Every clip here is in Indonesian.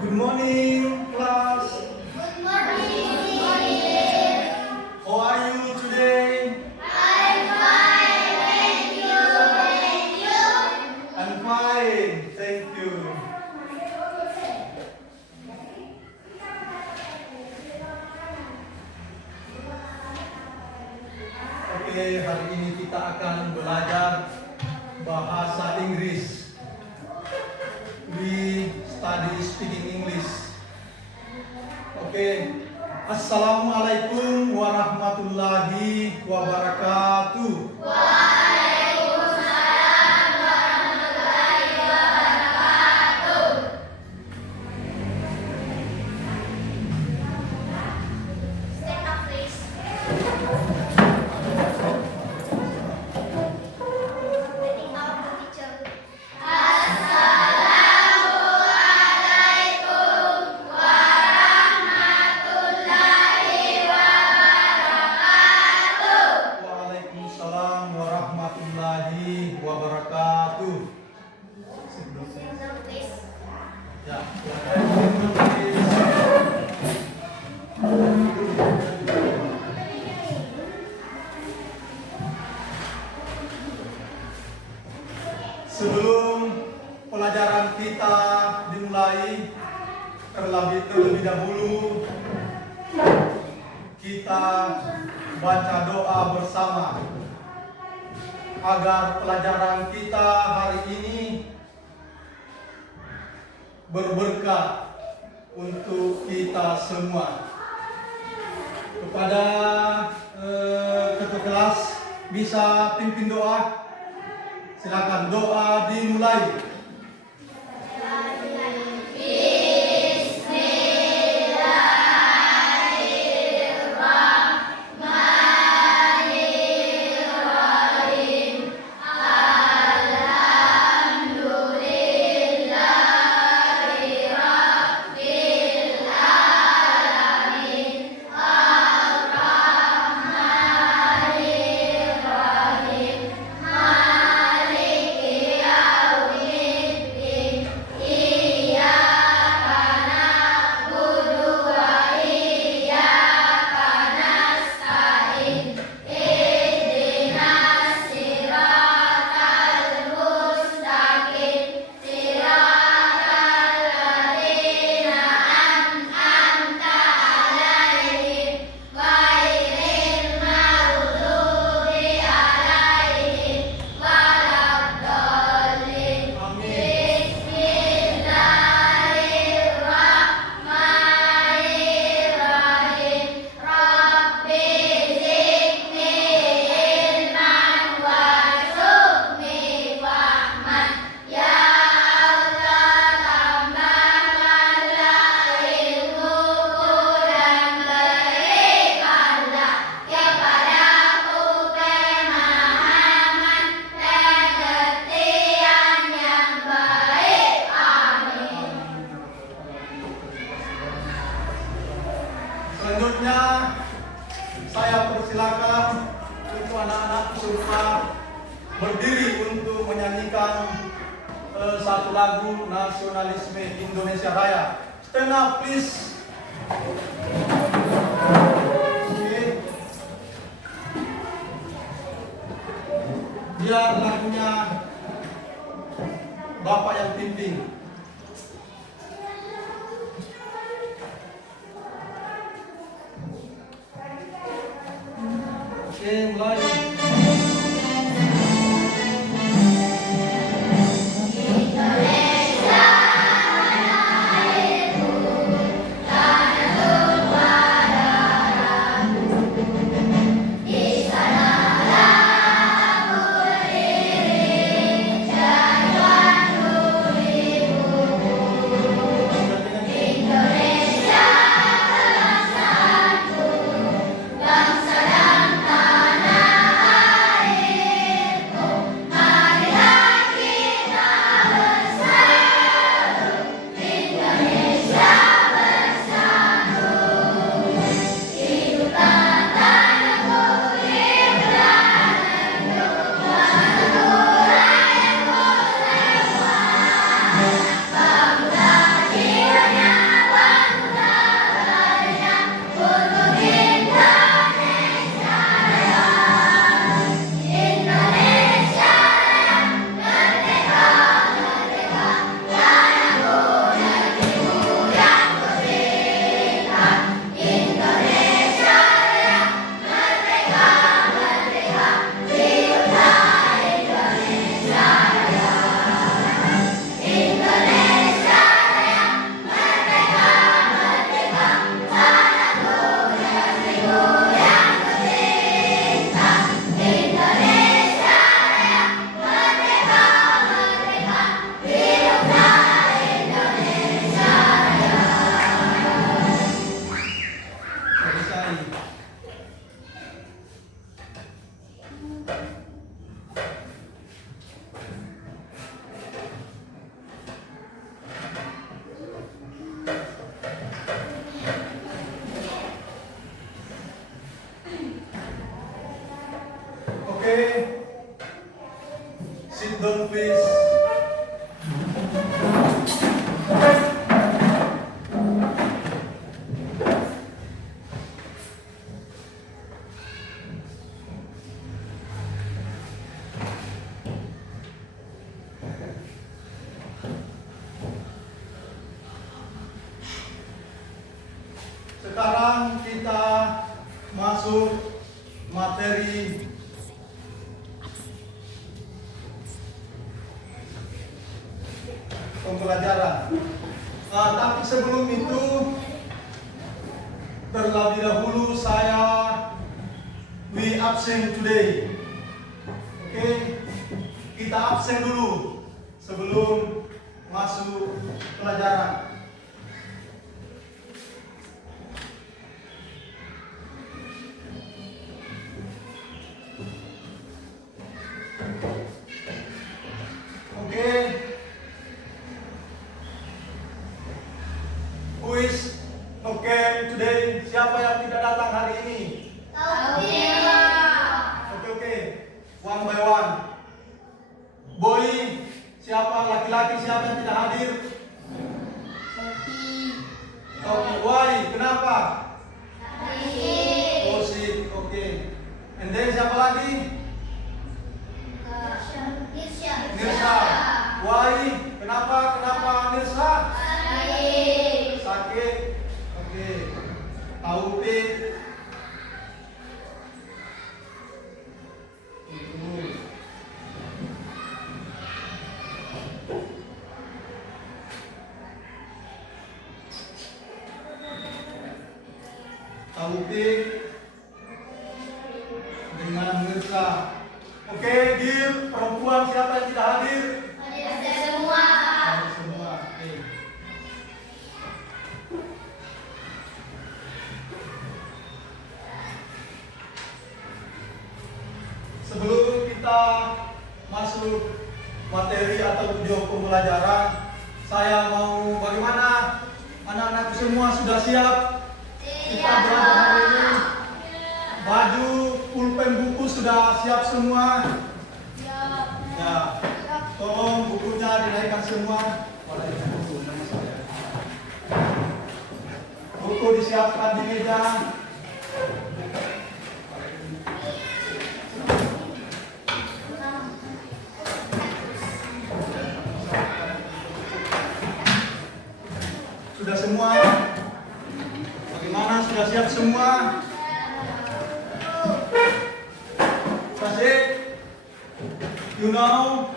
Good morning, class. Good morning. How are you today? I'm fine, thank you. And you? I'm fine, thank you. Oke, hari ini kita akan belajar bahasa Inggris. We study speaking English. Oke, Assalamualaikum warahmatullahi wabarakatuh. Waalaikumsalam warahmatullahi wabarakatuh. Stand up, please. Letting out the teacher. Assalamualaikum warahmatullahi wabarakatuh. Waalaikumsalam warahmatullahi wabarakatuh. Stand up, please. Ya, silakan. Sebelum pelajaran kita dimulai, terlebih dahulu kita baca doa bersama agar pelajaran kita hari ini berberkah untuk kita semua. Kepada ketua kelas bisa pimpin doa. Silakan doa dimulai. Selanjutnya saya persilakan untuk anak-anak semua berdiri untuk menyanyikan satu lagu nasionalisme Indonesia Raya. Stand up, please. Oke. Biar lagunya Bapak yang pimpin. Oke, mulai. Di sana aku berdiri, jatuh Okay. Sit down, please. Sekarang kita masuk materi pembelajaran. Tapi sebelum itu, terlebih dahulu we absen today. Oke, kita absen dulu sebelum masuk pelajaran. Oke. Who is okay today? Siapa yang tidak datang hari ini? Oke. One by one. Boy, siapa laki-laki siapa yang tidak hadir? Topi. Why? Kenapa? Oh, sick. Oke. And then siapa lagi? Nirsa. Why? Kenapa Nirsa? Sakit. Oke. Taufik. Taufik dengan Nirsa. Oke, Gil, perempuan siapa yang tidak hadir? Hadir semua. Oke. Sebelum kita masuk materi atau tujuan pembelajaran, saya mau bagaimana anak-anakku semua sudah siap? Kita belajar hari ini. Baju, pulpen, buku sudah siap semua? Ya. Tolong bukunya dinaikkan semua. Buku disiapkan di meja. Sudah semua? Bagaimana? Sudah siap semua? Kasih? You know?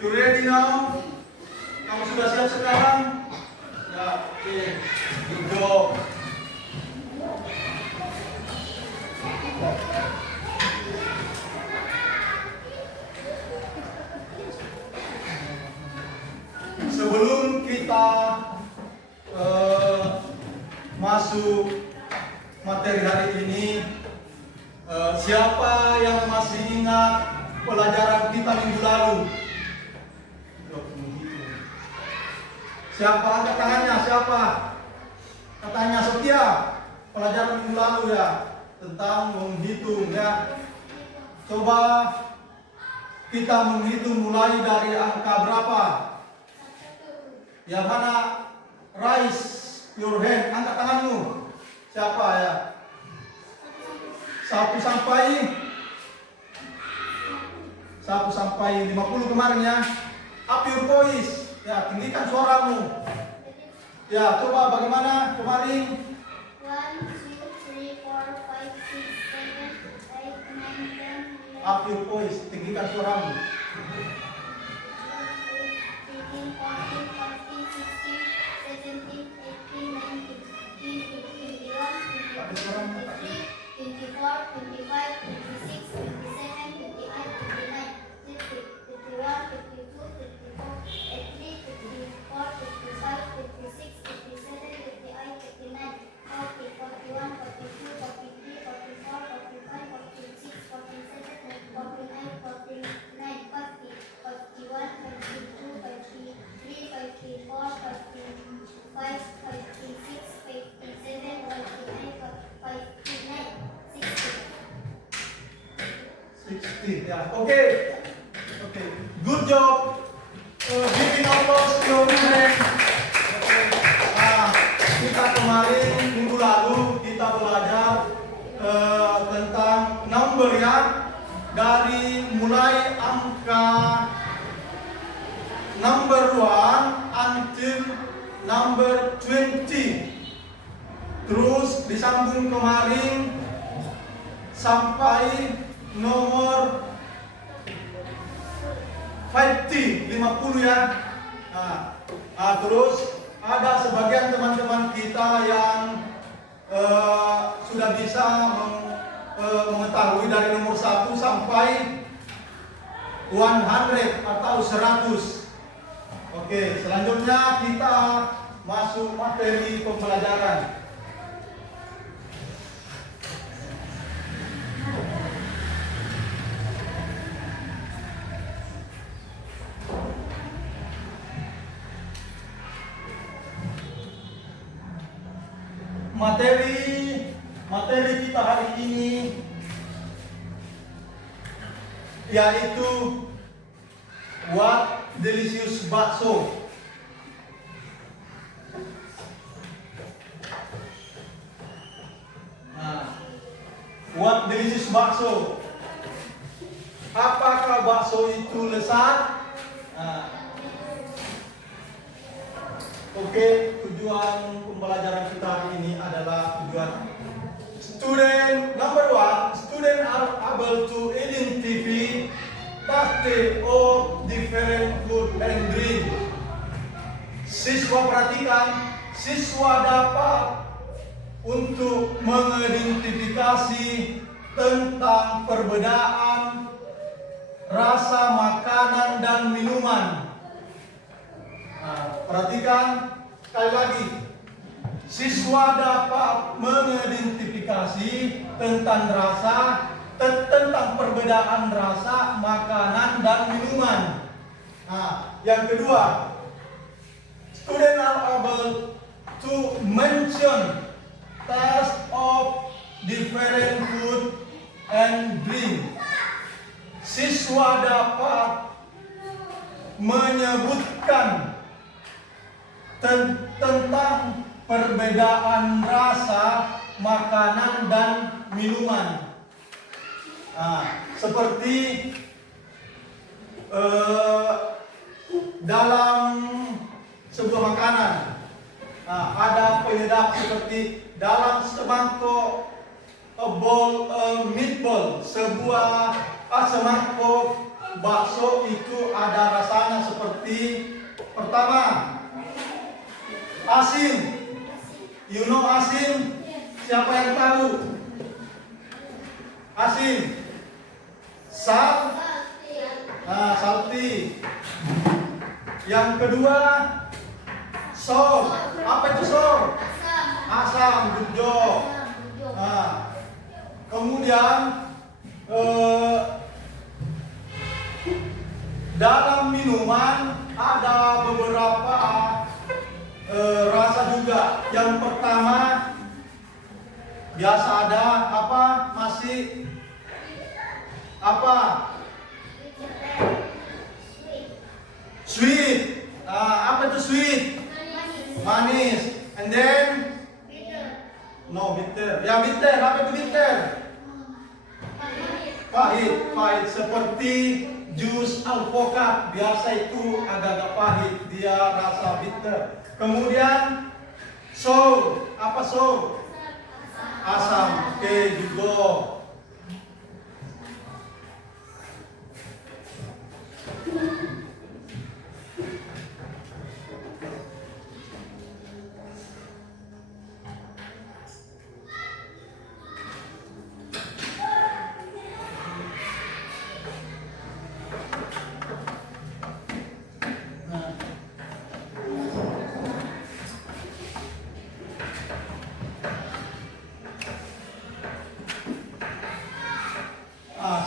You ready now? Kamu sudah siap sekarang? Ya, oke. Good job. Sebelum kita masuk materi hari ini, siapa yang masih ingat pelajaran kita minggu lalu? Siapa? Angkat tangannya. Siapa? Katanya Setia. Pelajaran minggu lalu ya, tentang menghitung ya. Coba kita menghitung mulai dari angka berapa? Ya, mana? Raise your hand. Angkat tanganmu. Siapa ya? 1 sampai 50 kemarin ya. Up your voice. Ya, tinggikan suaramu. Ya, coba bagaimana kemarin? 1, 2, 3, 4, 5, 6, 7, 8, 9, 10, 11. Up your voice, tinggikan suaramu. 13, 14, 15, 16, 17, 18, 19, 20, 21, 22, 23, 24, 25, 26, 27, 28, 29, 30, 31, 32, 34, 33, 34, 35, 36, 37, 38, 39, 40, 41, 42, 43, 44, 45, 46, 47, 48, 49, 50. 60. Ya, oke. Oke. Good job. Giving applause to Nureng. Oke. Nah, kita kemarin minggu lalu kita belajar tentang number ya, dari mulai angka number 1 until number 20. Terus disambung kemarin sampai nomor 50 ya. Nah, terus ada sebagian teman-teman kita yang sudah bisa mengetahui dari nomor 1 sampai 100 atau 100. Oke, selanjutnya kita masuk materi pembelajaran. Materi kita hari ini yaitu what delicious bakso. What delicious bakso. Apakah bakso itu lezat? Oke, tujuan pembelajaran kita hari ini adalah tujuan student number 1. Student are able to identify taste of different food and drink. Siswa perhatikan, siswa dapat untuk mengidentifikasi tentang perbedaan rasa makanan dan minuman. Perhatikan sekali lagi, siswa dapat mengidentifikasi tentang tentang perbedaan rasa makanan dan minuman. Yang kedua, student are able to mention taste of different food and drink. Siswa dapat menyebutkan tentang perbedaan rasa makanan dan minuman. Seperti dalam sebuah makanan ada penyedap, seperti dalam semangkok meatball, semangkok bakso itu ada rasanya seperti, pertama, asin. You know asin? Siapa yang tahu? Asin. Salty. Yang kedua, sour. Apa itu sour? Asam. Good job. Kemudian dalam minuman ada beberapa rasa juga. Yang pertama biasa ada apa? Masih apa? Sweet. Apa itu sweet? Manis. And then no, bitter. Ya, bitter. Apa itu bitter? Pahit. Seperti jus alpukat, biasa itu agak-agak pahit, dia rasa bitter. Kemudian sour. Apa sour? Asam. Oke, juga.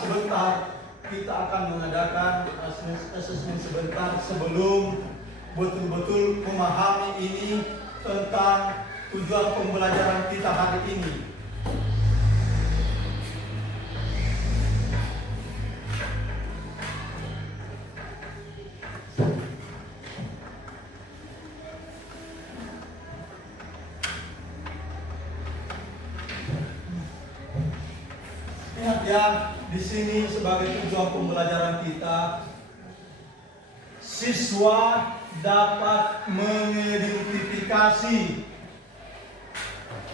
Sebentar kita akan mengadakan assessment sebentar sebelum betul-betul memahami ini tentang tujuan pembelajaran kita hari ini. ya di sini sebagai tujuan pembelajaran kita, siswa dapat mengidentifikasi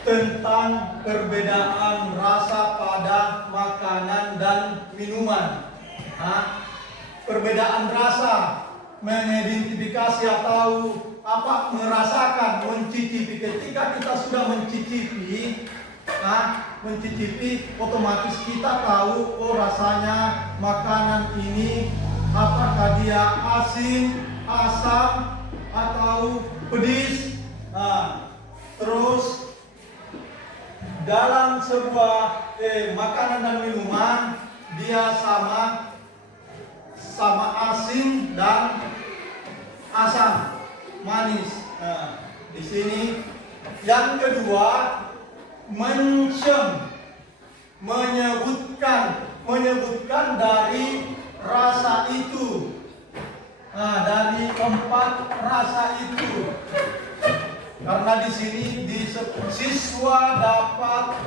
tentang perbedaan rasa pada makanan dan minuman. Perbedaan rasa, mengidentifikasi atau merasakan, mencicipi. Ketika kita sudah mencicipi, otomatis kita tahu, oh rasanya makanan ini apakah dia asin, asam, atau pedis. Terus dalam sebuah makanan dan minuman, dia sama asin dan asam, manis. Di sini yang kedua, menyebutkan dari rasa itu. Dari keempat rasa itu. Karena di sini siswa dapat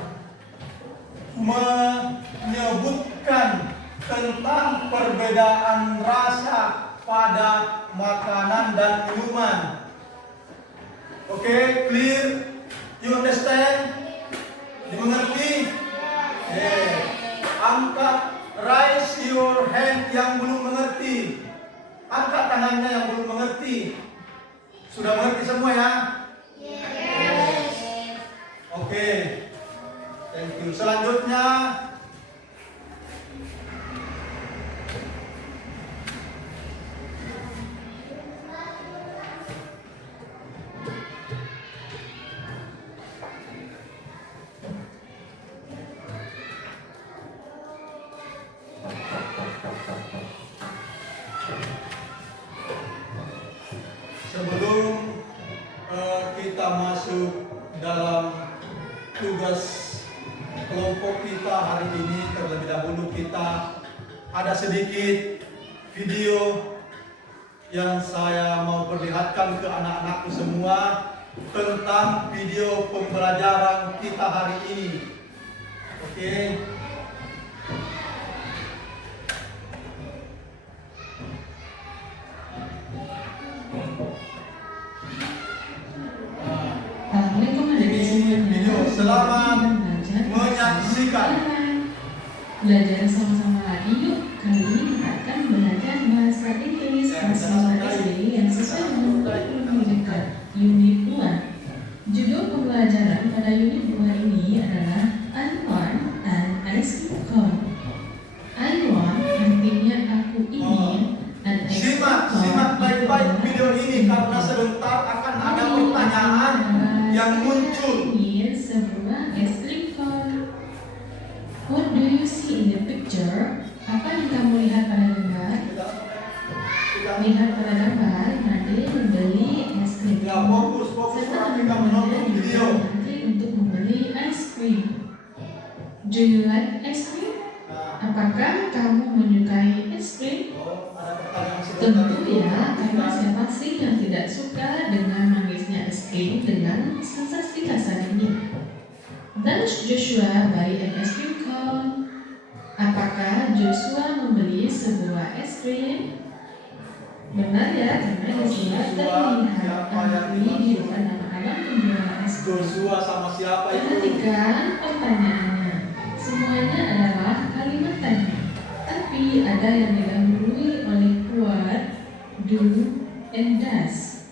menyebutkan tentang perbedaan rasa pada makanan dan minuman. Oke, clear? You understand? Dimengerti? Angkat, raise your hand yang belum mengerti. Angkat tangannya yang belum mengerti. Sudah mengerti semua ya? Yes. Oke. Thank you. Selanjutnya, sebelum kita masuk dalam tugas kelompok kita hari ini, terlebih dahulu kita ada sedikit video yang saya mau perlihatkan ke anak-anakku semua tentang video pembelajaran kita hari ini. Oke. Selamat menyaksikan. Belajar sama-sama lagi yuk. Kali ini akan belajar bahasa Inggris kelas 5 SD yang sesuai dengan kurikulum dekat unit 2. Judul pembelajaran pada unit 2 ini adalah I want an ice cream cone. I want artinya aku ingin, an ice cream cone. Simak baik-baik video ini karena sebentar akan ada pertanyaan yang muncul. Sebuah es krim cone. What do you see in the picture? Apa yang kamu lihat pada gambar? Lihat pada gambar, Nade membeli es krim. Ya, fokus perhatikan menonton video. Nanti untuk membeli es krim. Do you like ice cream? Apakah kamu menyukai es krim? Tentu ya, karena siapa sih yang tidak suka dengan manisnya es krim dengan sensasi kasarnya? Does Joshua buy an ice cream cone? Apakah Joshua membeli sebuah es krim? Benar ya, karena di sini terlihat Andri di depan anak-anak penjual es krim. Joshua sama siapa itu? Perhatikan pertanyaannya. Semuanya adalah kalimat tanya, tapi ada yang didahului oleh what, do, and does.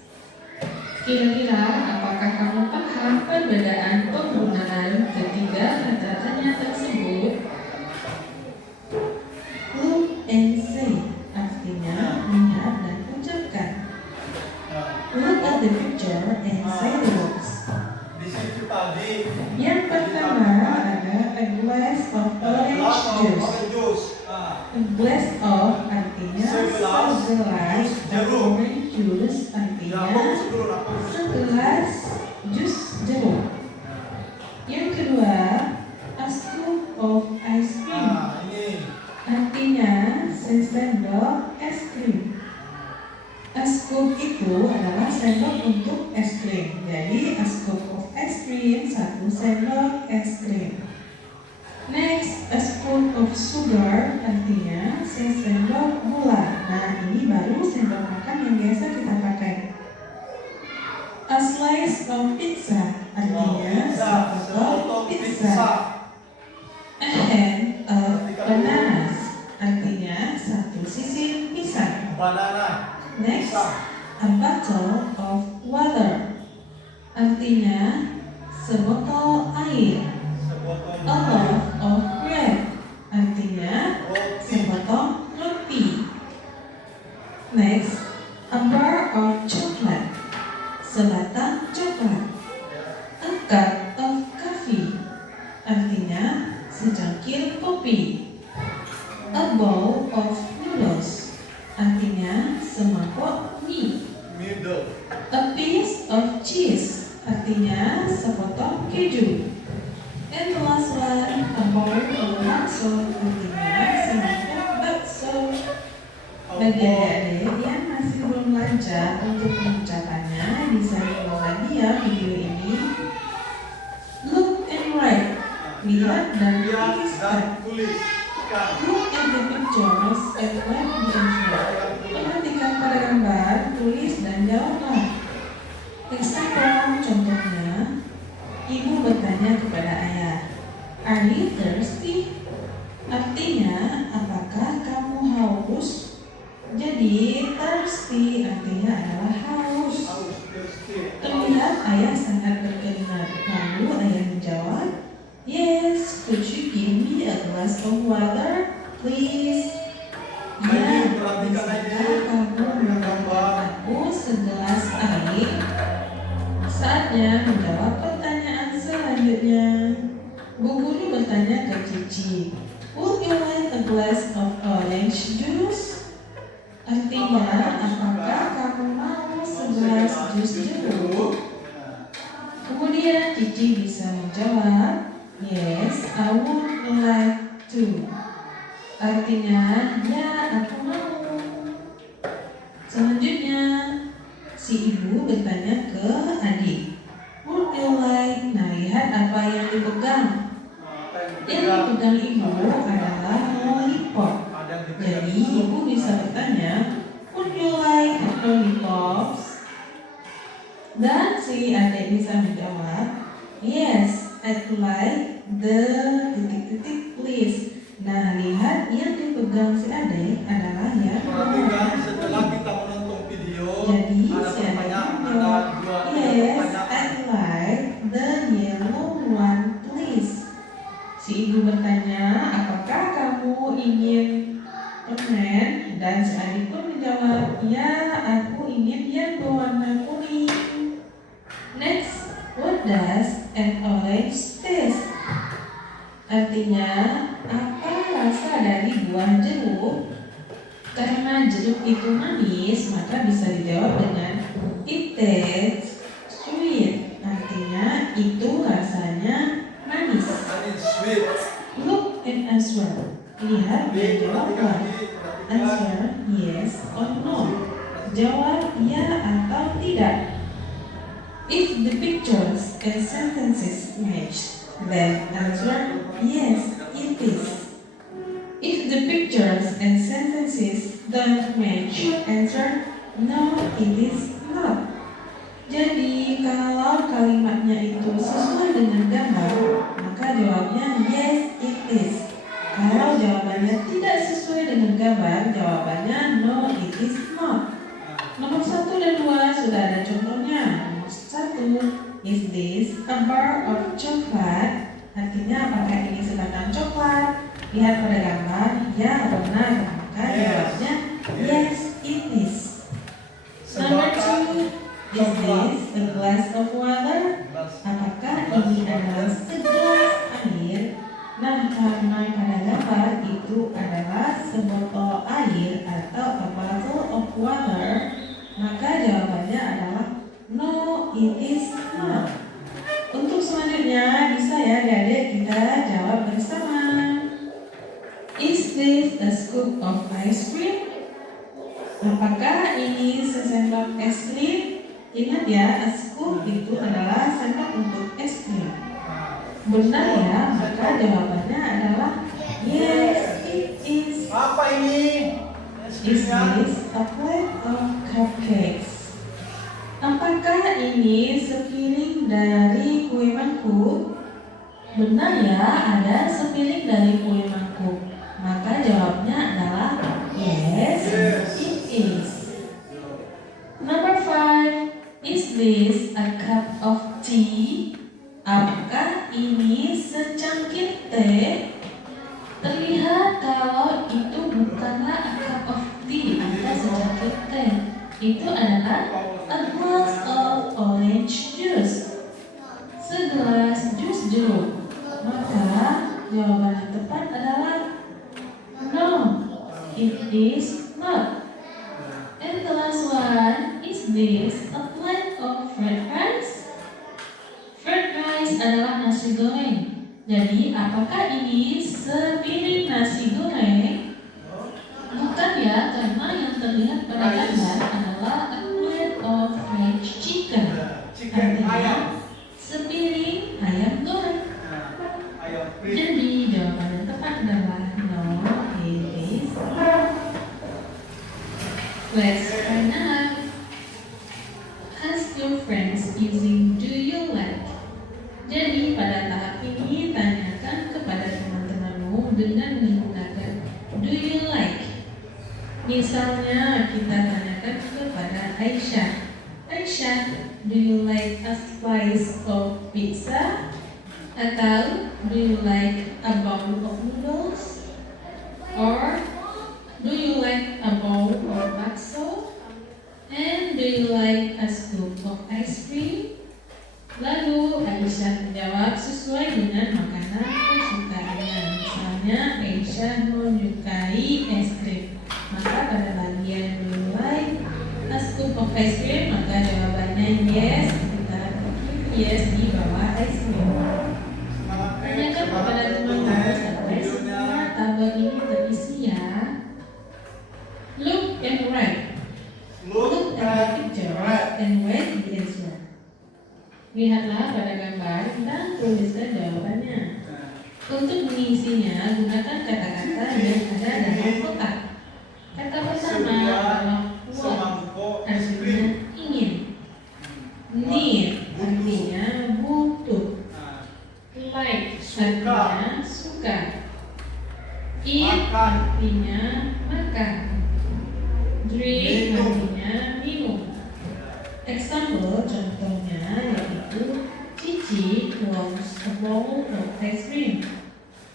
Kira-kira apakah kamu paham perbedaan penggunaan ketiga kata tanya tersebut? Look and say artinya lihat dan ucapkan. Look at the picture and say the words. Di situ tadi Yang pertama ada a glass of orange juice. A glass of artinya Segelas segelas, jus jeruk. orange juice Ya, artinya fokus dulu lah. segelas jus jeruk. Yang kedua, a scoop of ice cream Ini artinya sendok es krim. A scoop itu adalah sendok untuk es krim. Jadi a scoop of ice cream, satu sendok es krim. Next, a spoon of sugar artinya sesendok gula. Nah, ini baru sendok makan yang biasa kita pakai. A slice of pizza artinya sepotong pizza. A hand of bananas artinya satu sisi pisang. Banana. Next, a bottle of water artinya sebotol air. A loaf of bread artinya sepotong roti. Next, a bar of chocolate sebatang coklat. A cup of coffee artinya secangkir kopi. A bowl of noodles artinya semangkok mie. Middle. A piece of cheese artinya sepotong keju. And the last one, a bowl of bakso artinya semangkok bakso. Bagi adik-adik yang masih belum lancar untuk pengucapannya, bisa diulang lagi ya video ini. Look and write. Lihat dan tuliskan. Look at the pictures and write the answer. Perhatikan pada gambar, tulis dan jawablah. Example, contohnya, ibu bertanya kepada ayah, "Are you thirsty?" Artinya, apakah kamu haus? Jadi, thirsty artinya adalah haus. Terlihat ayah sangat berkenan. Lalu ayah menjawab, "Yes, could you give me a glass of water, please?" Ya, bisakah kamu memberikan aku segelas air? Saatnya menjawab pertanyaan selanjutnya. Bu guru bertanya ke Cici, "Would you like a glass of orange juice?" Artinya, apakah kamu mau segelas jus jeruk? Kemudian Cici bisa menjawab, "Yes, I would like to." Artinya, ya, aku mau. Selanjutnya, si ibu bertanya ke adik, "Would you like?" Nah, lihat apa yang dipegang. Yang dipegang ibu adalah lollipop. Jadi, ibu bisa bertanya, "Would you like lollipops?" Dan si adik bisa menjawab, "Yes, I'd like the titik-titik please." Nah, lihat yang dipegang si adik adalah yang Perhatikan setelah kita menonton video, jadi ada si adik pertanyaan, ada menjawab, dua "Yes, pertanyaan. I'd like the yellow one please." Si ibu bertanya, "Apakah kamu ingin permen?" Dan si adik pun menjawab, "Ya, aku ingin yang berwarna kuning." Next, what does an orange taste? Artinya, apa rasa dari buah jeruk? Karena jeruk itu manis, maka bisa dijawab dengan it tastes sweet. Artinya, itu rasanya manis. Sweet. Look and answer. Lihat dan jawablah. Answer yes or no. Jawab ya atau tidak. If the pictures and sentences match, then answer yes, it is. If the pictures and sentences don't match, answer no, it is not. Jadi kalau kalimatnya itu sesuai dengan gambar, maka jawabnya yes, it is. Kalau jawabannya tidak sesuai dengan gambar, jawabannya no, it is not. Nomor 1 dan 2 sudah ada contohnya. Nomor 1, is this a bar of chocolate? Artinya apakah ini sebatang coklat? Lihat pada gambar, ya benar, maka jawabnya yes, it is. Nomor 2, is this a glass of water? Apakah ini adalah segelas air? Nah, karena pada gambar itu adalah sebotol air atau a bottle of water, maka jawabannya adalah no, it is not. Untuk selanjutnya bisa ya adik-adik kita jawab bersama. Is this a scoop of ice cream? Apakah ini sesendok es krim? Ingat ya, a scoop itu adalah sendok untuk es krim. Benar ya, maka jawabannya adalah this a plate of cupcakes? Apakah ini sepiring dari kue mangkuk? Benar ya, ada sepiring dari kue mangkuk. Maka jawabnya adalah yes, it is. Number 5, is this a cup of tea? Apakah ini secangkir teh? Terlihat kalau itu bukanlah a cup of tea atau secangkir teh. Itu adalah a glass of orange juice. Segelas jus jeruk. Maka jawaban yang tepat adalah no, it is not. And the last one, is this a plate of fried rice? Fried rice adalah nasi goreng. Jadi apakah ini sepiring nasi goreng? Bukan ya, karena yang terlihat pada gambar adalah a plate of fried chicken. Artinya sepiring ayam goreng. Jadi jawaban yang tepat adalah no, it is. Let's try now. Ask your friends using do you like. Jadi pada tahap ini tanyakan kepada teman-temanmu dengan menggunakan do you like. Misalnya kita tanyakan kepada Aisyah. Aisyah, do you like a slice of pizza? Atau do you like a bowl of noodles? Or do you like a bowl of bakso? And do you like a scoop of ice cream? Lalu Aisyah menjawab sesuai dengan makanan kesukaannya. Misalnya Aisyah menyukai es krim. Maka pada bagian do you like a scoop of ice cream, maka jawabannya yes. Kita klik yes di bawah ice cream. Tanyakan kepada teman-teman sampai semua tabel ini terisi ya. Look and write. Look at the picture and write the answer. Lihatlah pada gambar dan tuliskan jawabannya. Untuk mengisinya, gunakan kata-kata yang ada dalam kotak. Kata pertama adalah want, artinya ingin. Need, artinya butuh. Like, artinya suka. Eat, artinya makan. Drink, artinya minum. Example, contohnya yaitu Cici wants a bowl of ice cream.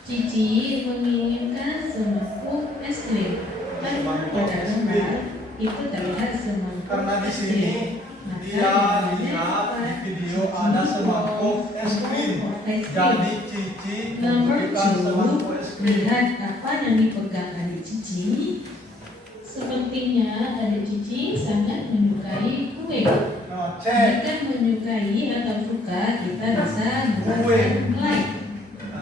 Cici menginginkan semangkuk es krim. Karena pada gambar itu terlihat semangkuk Karena di es sini krim. dia lihat di video ada semangkuk es krim. Jadi Cici Nomor memberikan semangkuk es 2, krim. lihat apa yang dipegang adik Cici. Sepertinya adik Cici sangat menyukai kue. Nah, cek. Jika menyukai atau suka, kita bisa menggunakan like.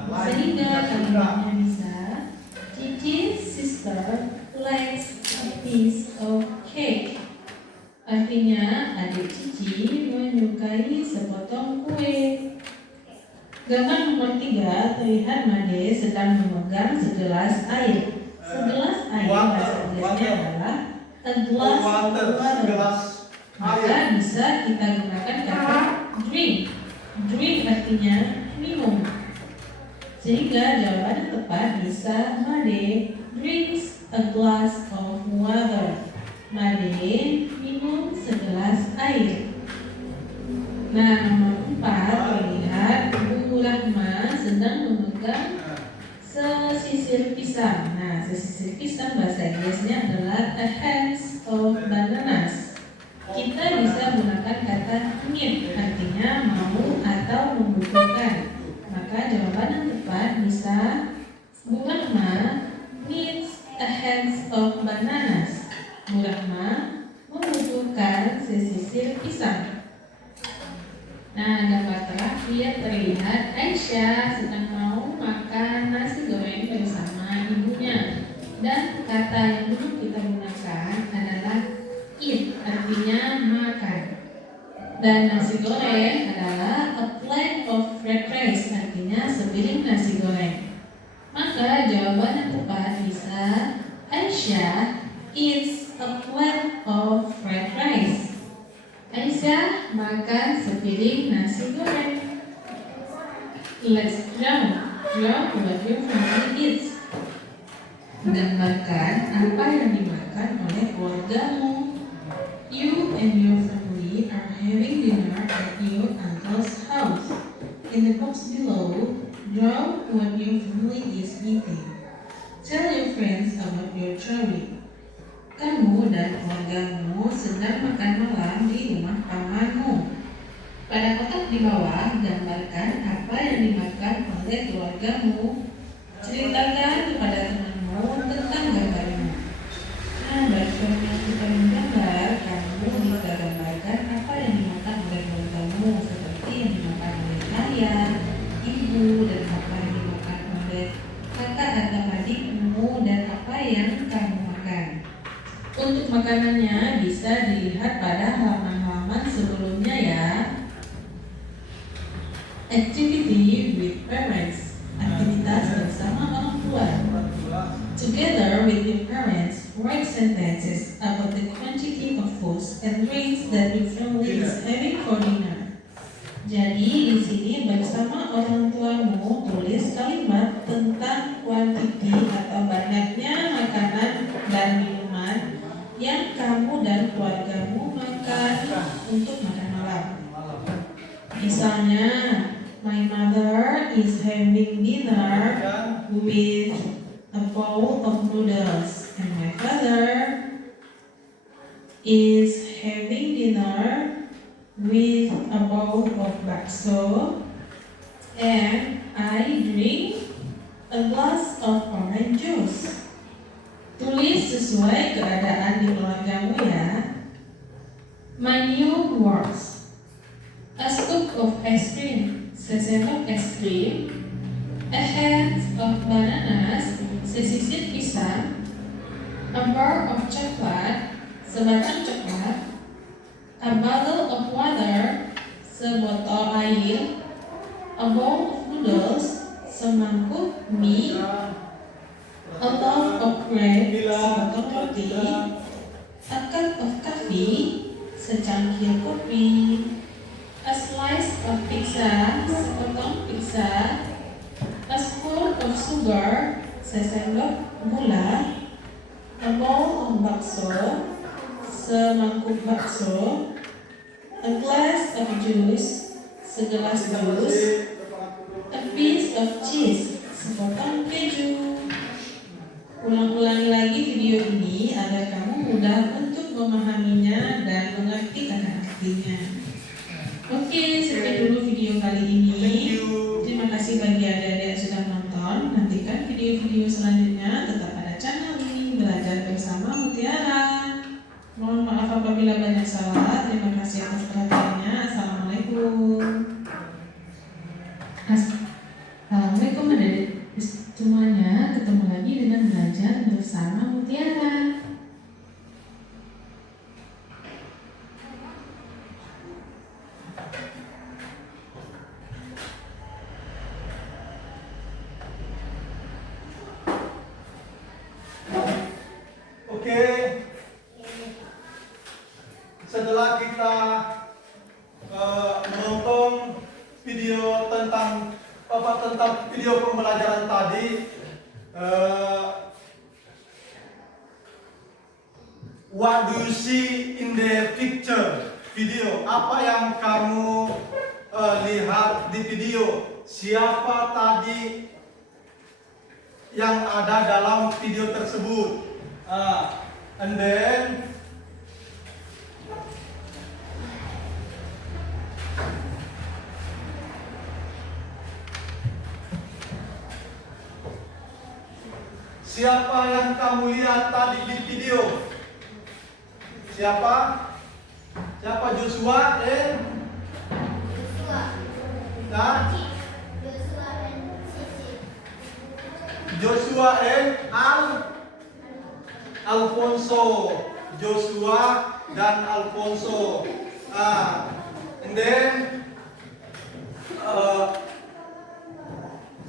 Sehingga kalimatnya bisa Cici's sister likes a piece of cake. Artinya adik Cici menyukai sepotong kue. Gambar nomor 3 terlihat Made sedang memegang segelas air. Segelas air bahasa Inggrisnya adalah a glass of water. Maka bisa kita gunakan kata drink. Drink artinya minum. Sehingga jawaban yang tepat bisa Made drinks a glass of water. Made minum segelas air. Nah, nomor 4 terlihat Bu Rahma sedang memegang sesisir pisang. Nah, sesisir pisang bahasa Inggrisnya adalah a hands of bananas. Kita bisa menggunakan kata need, artinya mau atau membutuhkan. Maka jawaban yang tepat bisa Bu Rahma needs a hands of bananas. Bu Rahma membutuhkan sesisir pisang. Nah, gambar terakhir terlihat Aisyah sedang mau makan nasi goreng bersama ibunya. Dan kata yang dulu kita gunakan adalah eat, artinya makan. Dan nasi goreng adalah a plate of fried rice, artinya sepiring nasi goreng. Maka jawaban yang tepat bisa Aisyah eats a plate of fried rice. Aisyah makan sepiring nasi goreng. Let's draw. Draw what your family eats. Gambarkan apa yang dimakan oleh keluargamu. You and your family are having dinner at your uncle's house. In the box below, draw what your family is eating. Tell your friends about your traveling. Kamu dan keluargamu sedang makan malam di rumah pamanmu. Pada kotak di bawah, gambarkan apa yang dimakan oleh keluargamu. Ceritakan kepada temanmu tentang gambarmu. Nah, bagi yang suka menggambar, kamu bisa gambarkan apa yang dimakan oleh keluargamu, seperti yang dimakan oleh ayah, ibu, dan apa yang dimakan oleh kakak atau adikmu, dan apa yang kamu makan. Untuk makanannya bisa dilihat pada halaman-halaman sebelumnya ya. Activity with parents. Aktivitas bersama orang tua. Together with your parents, write sentences about the quantity of foods and drinks that your family is having for dinner. Jadi di sini bersama orang tuamu tulis kalimat tentang kuantiti atau banyaknya makanan dan minuman yang kamu dan keluargamu makan untuk makan malam. Misalnya, my mother is having dinner with a bowl of noodles, and my father is having dinner with a bowl of bakso, and I drink a glass of orange juice. Tulis sesuai keadaan di keluargamu ya. My new words: a scoop of ice cream, sesendok es krim, a head of bananas, sesisir pisang, a bar of chocolate, sebatang coklat, a bottle of water, sebotol air, a bowl of noodles, semangkuk mie, a loaf of bread, sepotong roti, a cup of coffee, secangkir kopi, a slice of pizza, sepotong pizza, a spoon of sugar, sesendok gula, a bowl of bakso, semangkuk bakso, a glass of juice, segelas jus, a piece of cheese, sepotong keju. Ulang-ulangi lagi video ini agar kamu mudah untuk memahaminya dan mengerti kata artinya. Oke, sekian dulu video kali ini. Terima kasih bagi adik-adik yang sudah menonton. Nantikan video-video selanjutnya tetap pada channel ini, Belajar Bersama Mutiara. Mohon maaf apabila banyak salah. Terima kasih atas perhatiannya. Assalamualaikum. Assalamualaikum adik-adik semuanya. Ketemu lagi dengan Belajar Bersama Mutiara. Oke. Setelah kita menonton video tentang video pembelajaran tadi, what do you see in the picture video? Apa yang kamu lihat di video? Siapa tadi yang ada dalam video tersebut? And then siapa yang kamu lihat tadi di video? Siapa? Siapa? Joshua dan Joshua dan Alfonso. Joshua dan Alfonso. And then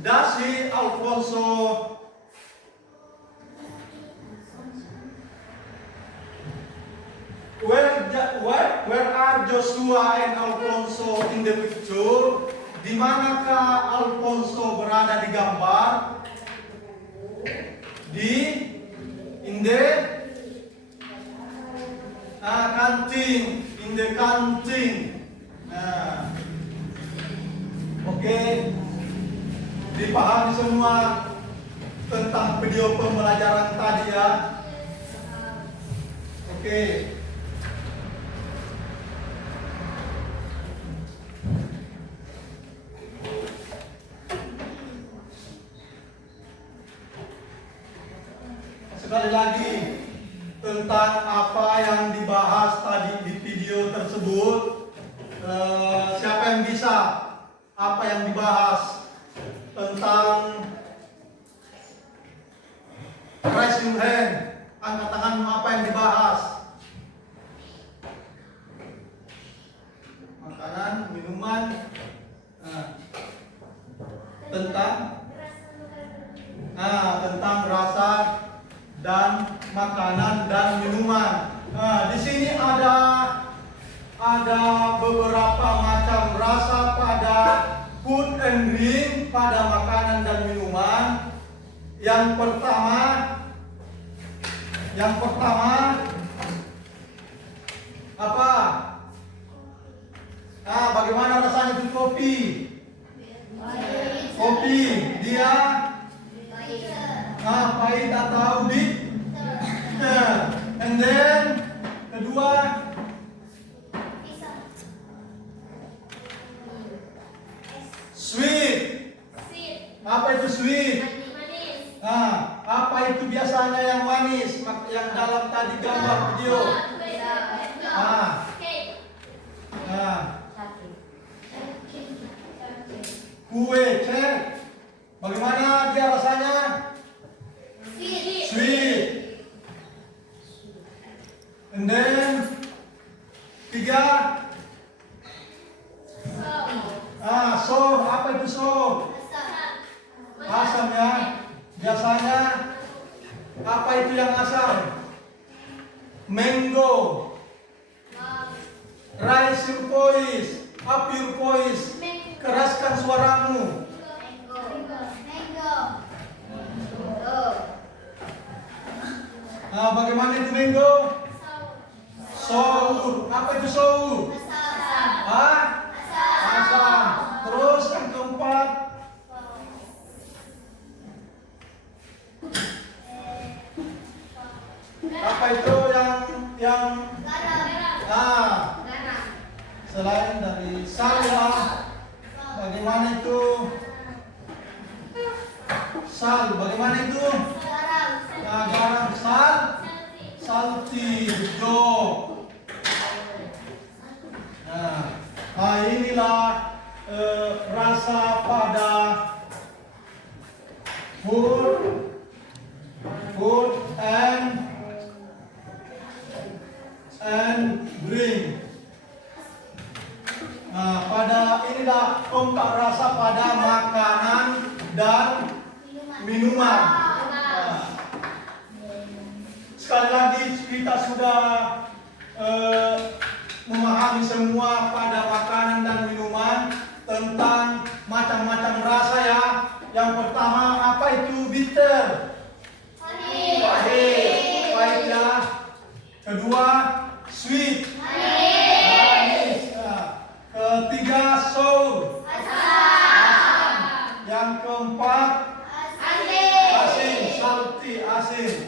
does he Alfonso find Alfonso in the picture? Di manakah Alfonso berada di gambar? In the canteen, in the canteen. Nah, oke, dipahami semua tentang video pembelajaran tadi ya. Oke. Sekali lagi tentang apa yang dibahas tadi di video tersebut, siapa yang bisa apa yang dibahas tentang raise your hand, angkat tangan, apa yang dibahas? Makanan, minuman, tentang rasa dan makanan dan minuman. Nah, di sini ada beberapa macam rasa pada food and drink, pada makanan dan minuman. Yang pertama apa? Bagaimana rasanya itu kopi? Kopi dia pahit atau bitter. And then kedua sweet. Apa itu sweet? Apa itu biasanya yang manis? Yang dalam tadi gambar video. Kue, cek. Bagaimana dia rasanya? Sweet. And then tiga. Sour. Apa itu sour? Asam ya. Biasanya apa itu yang asam? Mango. Raise your voice. Up your voice. Keraskan suaramu. Bagaimana itu mango? Sour. Apa itu sour? Asam. Terus yang keempat. Apa itu yang selain dari sal ya? Bagaimana itu? Sal. Bagaimana itu? Garam. Salty. Betul. Inilah rasa pada food and drink. Pada inilah keempat rasa pada makanan dan minuman. Sekali lagi kita sudah memahami semua pada makanan dan minuman tentang macam-macam rasa ya. Yang pertama apa itu bitter? Pahit ya. Kedua sweet. Manis. Ketiga sour. Asam. Yang keempat asin. Salty, asin.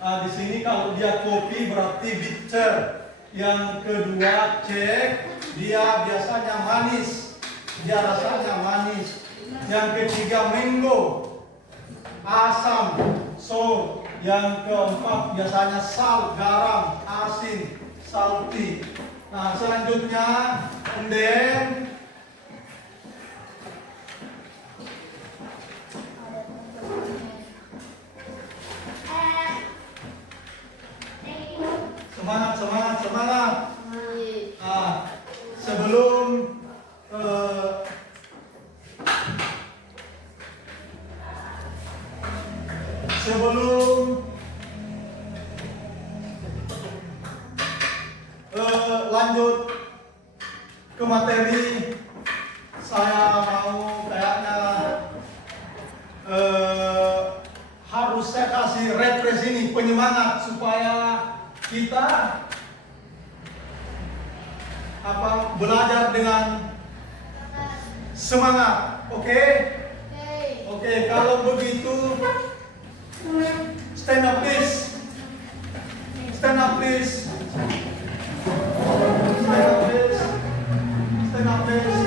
Di sini kalau dia kopi berarti bitter. Yang kedua cek, dia biasanya manis. Dia rasanya manis. Yang ketiga mango. Asam. Sour. Yang keempat biasanya sal, garam, asin, salty. Selanjutnya then semangat. Sebelum lanjut ke materi, saya mau kayaknya harus saya kasih refresh ini, penyemangat supaya kita belajar dengan semangat. Oke? Oke, kalau begitu stand up please. Stand up please. Stand up please. Stand up please.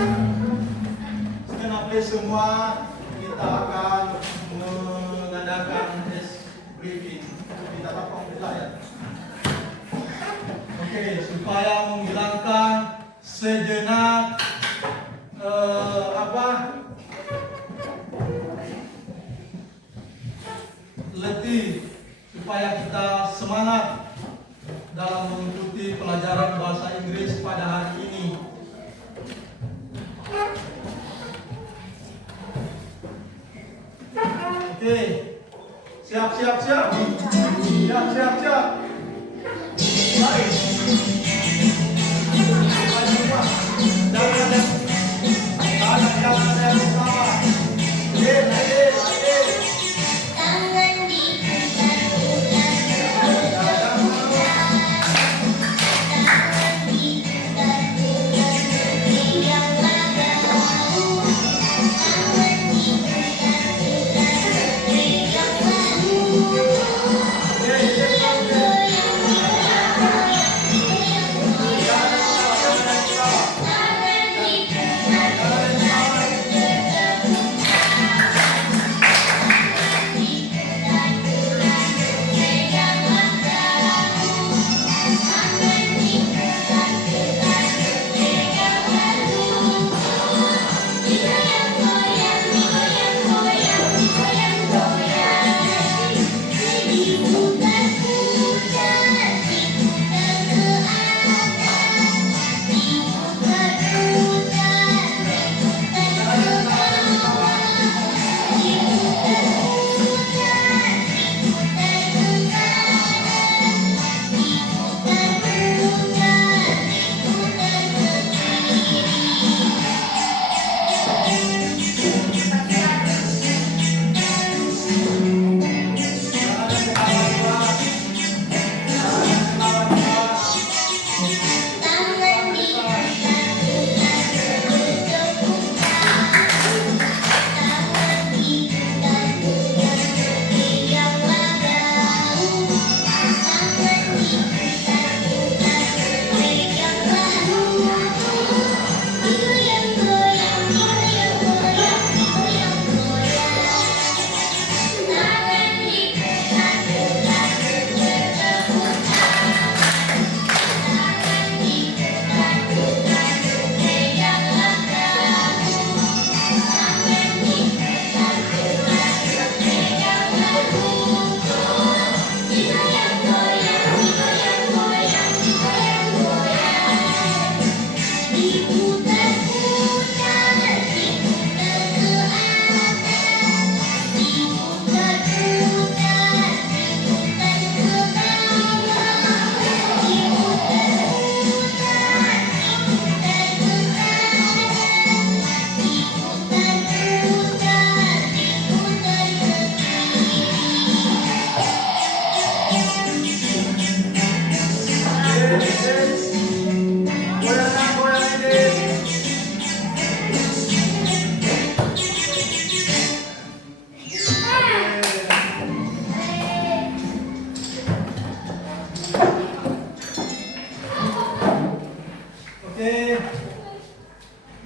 Stand up please semua. Kita akan mengadakan briefing. Kita tapang ya. Oke, supaya menghilangkan sejenak letih, supaya kita semangat dalam mengikuti pelajaran bahasa Inggris pada hari ini. Oke, siap. Baik. Jangan ada yang salah.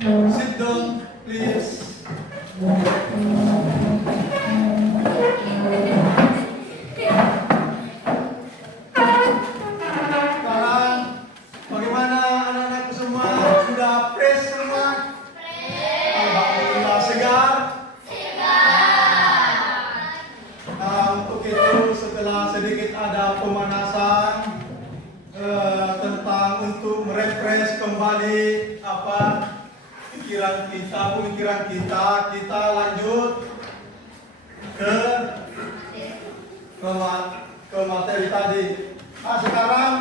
Sit down, please. Sekarang, bagaimana anak-anakku semua? Sudah fresh semua? Alhamdulillah, segar? Nah, untuk itu setelah sedikit ada pemanasan tentang untuk merefresh kembali pemikiran kita lanjut ke materi tadi. Nah, sekarang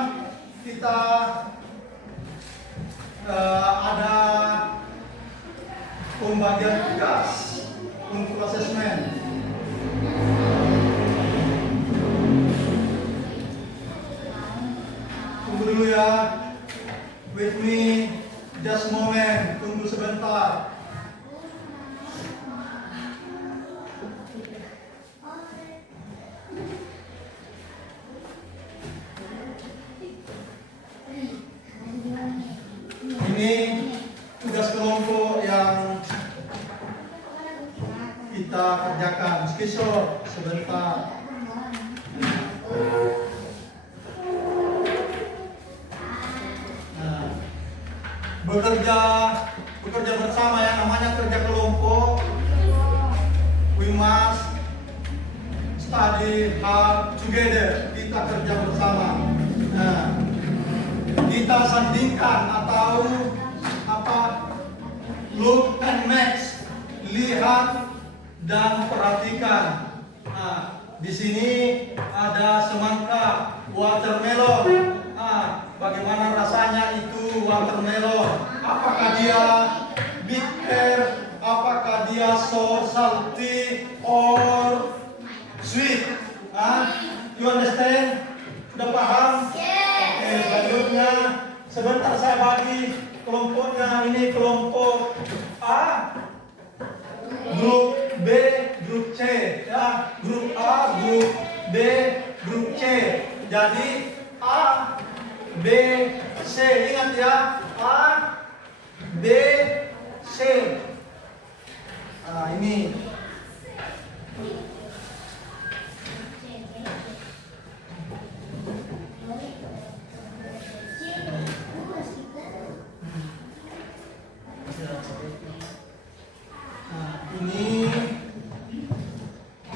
kita ada pembagian tugas untuk asesmen. Tunggu dulu ya. With me just moment. Tunggu sebentar. Ini tugas kelompok yang kita kerjakan. Skisor sebentar. Nah, bekerja bersama ya, namanya kerja kelompok. We must study hard together. Kita kerja bersama. Nah, kita sandingkan atau apa? Look and match. Lihat dan perhatikan. Nah, di sini ada semangka watermelon. Nah, bagaimana rasanya itu watermelon? Apakah dia bitter? Apakah dia so salty or sweet? You understand? Sudah paham? Oke, selanjutnya sebentar saya bagi kelompoknya. Ini kelompok A, grup B, grup C, ya. Grup A, grup B, grup C. Jadi A, B, C. Ingat ya, A, B, C. Nah, ini. Nah,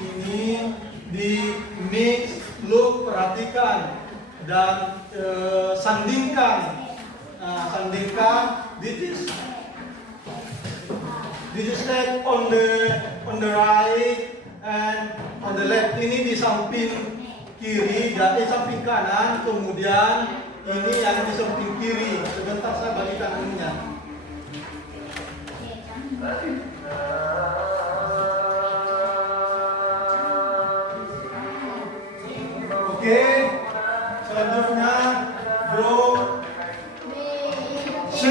ini di mix, look, perhatikan dan sandingkan. Nah, sandingkan. This is set on the right and on the left. Ini di samping kiri, jadi samping kanan. Kemudian ini yang di samping kiri. Sebentar saya bagikan ininya. Oke, selanjutnya grup C.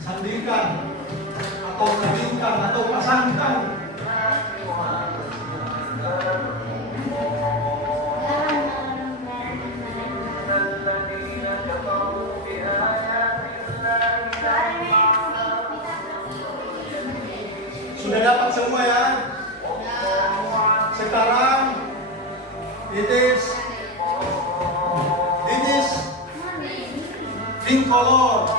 Sandingkan atau pasangkan. Sudah dapat semua ya? Sekarang it is pink color.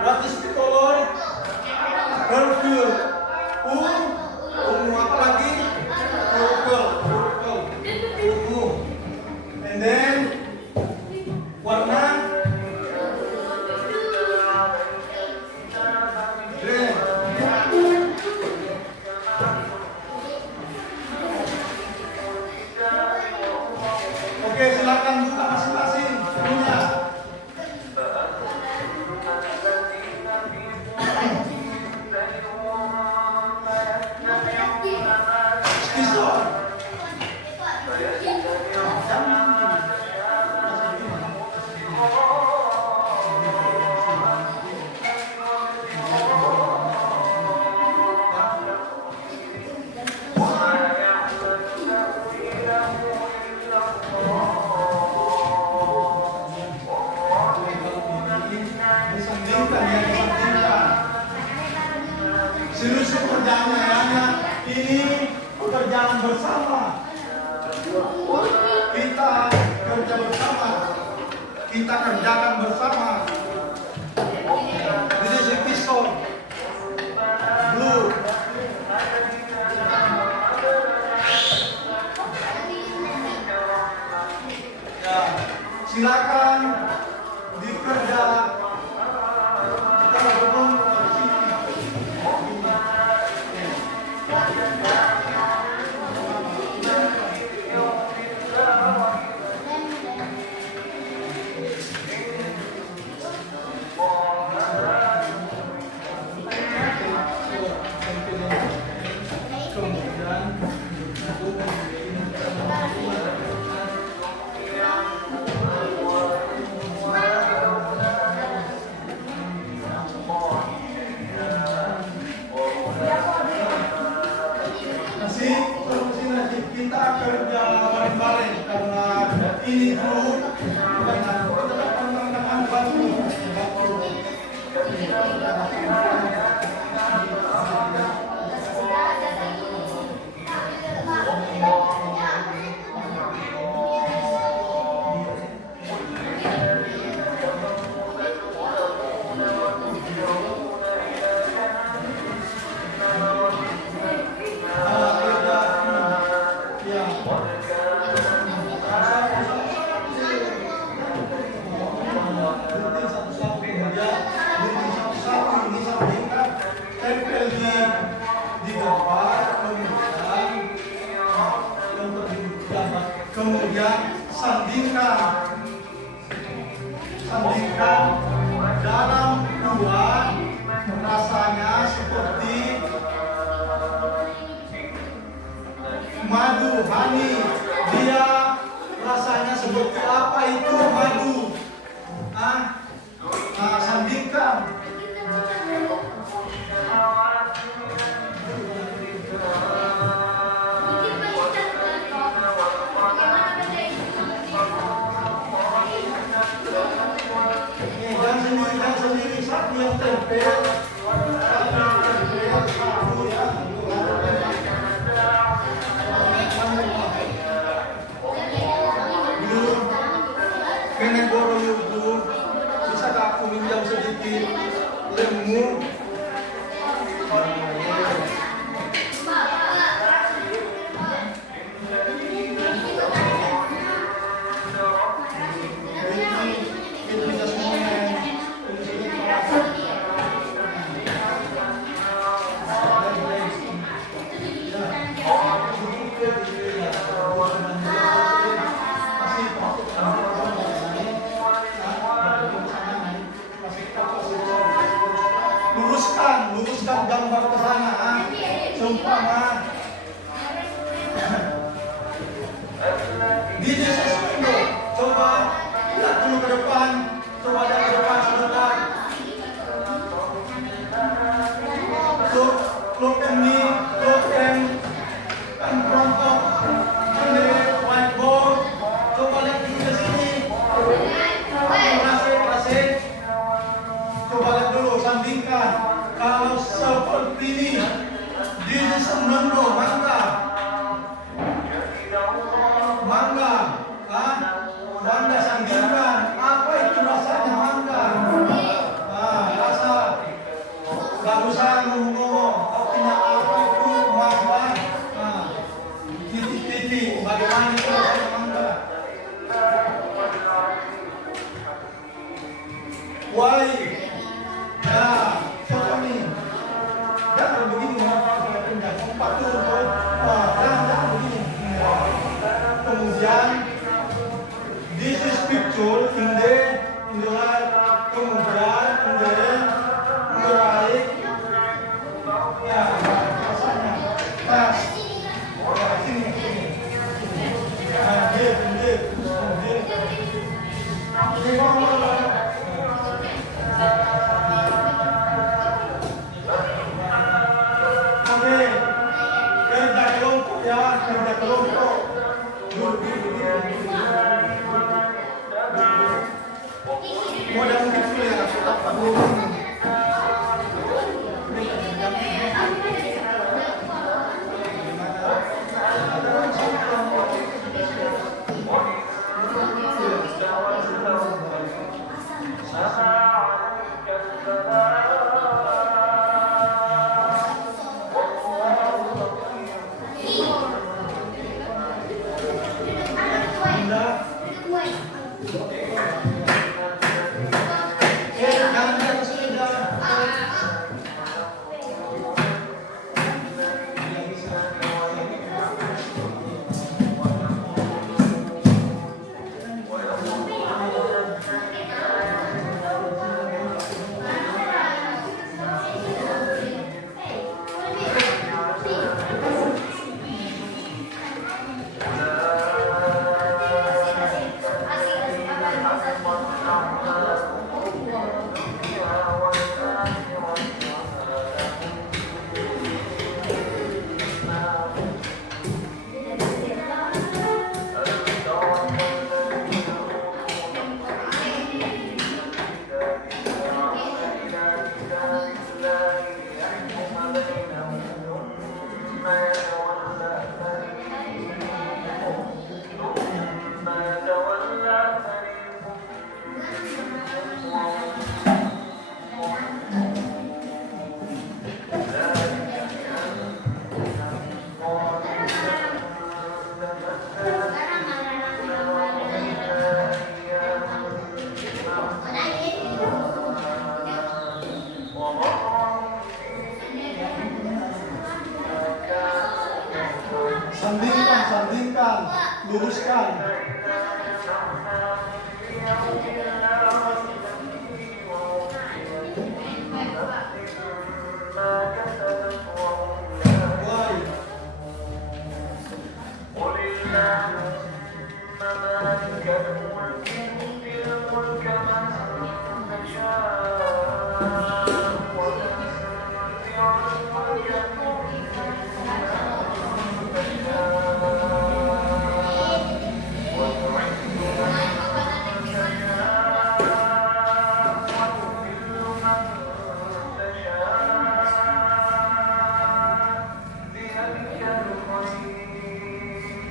What is the color? Purple. Ungu apa lagi? Purple. Ungu. And then warna green. Oke, silakan buka masing-masing punya. Serius pekerjaannya hanya ini pekerjaan bersama. Kita kerja bersama. Kita kerjakan bersama. This is a pistol. Blue. ini dulu. Kemudian sandingkan dalam buah rasanya seperti madu honey. Dia rasanya seperti apa itu madu? Sandingkan. Dan sendiri satu yang tempel. Menegoro itu bisa aku minjam sedikit lemu. Luruskan gambar ke sana, seumpama di desa Sunda. Coba lihat dulu ke depan, coba lihat ke depan sebentar. Loken prontok, ini whiteboard. Coba lihat di sini. Rasik. Coba lihat dulu, sandingkan. Kalau seperti ini, di Semendo mangga, sandingkan. Apa itu rasanya mangga? Rasa gak usah ngomong-ngomong. Artinya apa itu mangga? Titik-titik. Bagaimana itu rasanya mangga? Why? Jangan begini, empat turun, jangan begini. Kemudian, this is picture in the right. Kemudian in the right. Ya, rasanya. Nah, sini. Ini kerja kelompok. Modal kecil ya, tetap belum. Jangan Sandingkan, luruskan.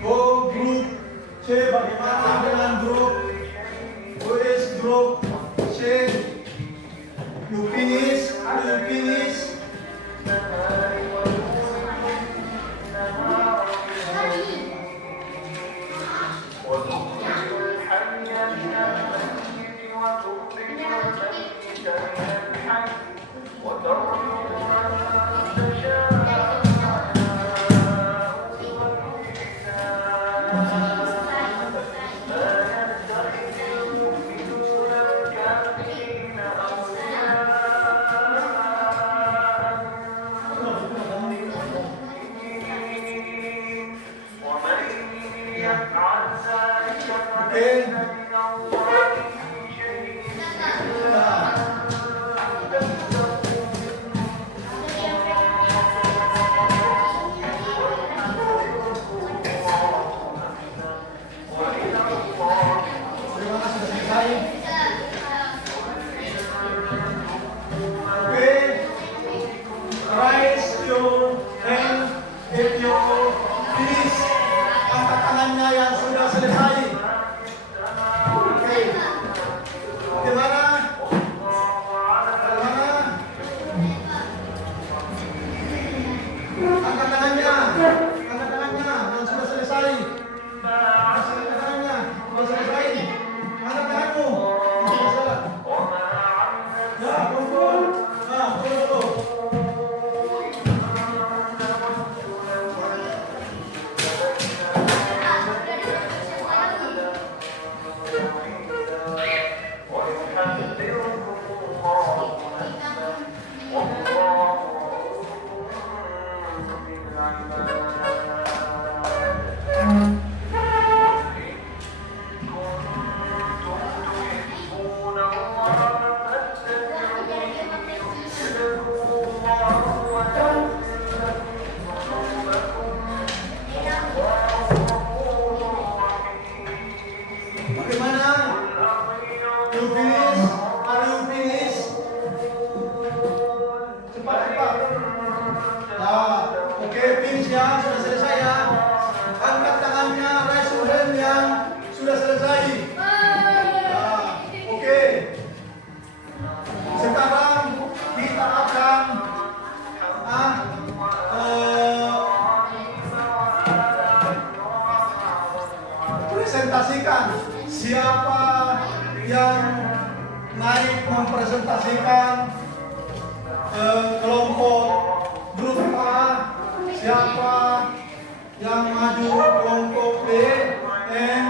Oh, grup C, bagaimana dengan grup? Who is grup C? You finish? Are you finish? Presentasikan siapa yang naik mempresentasikan kelompok grup A, siapa yang maju kelompok B, and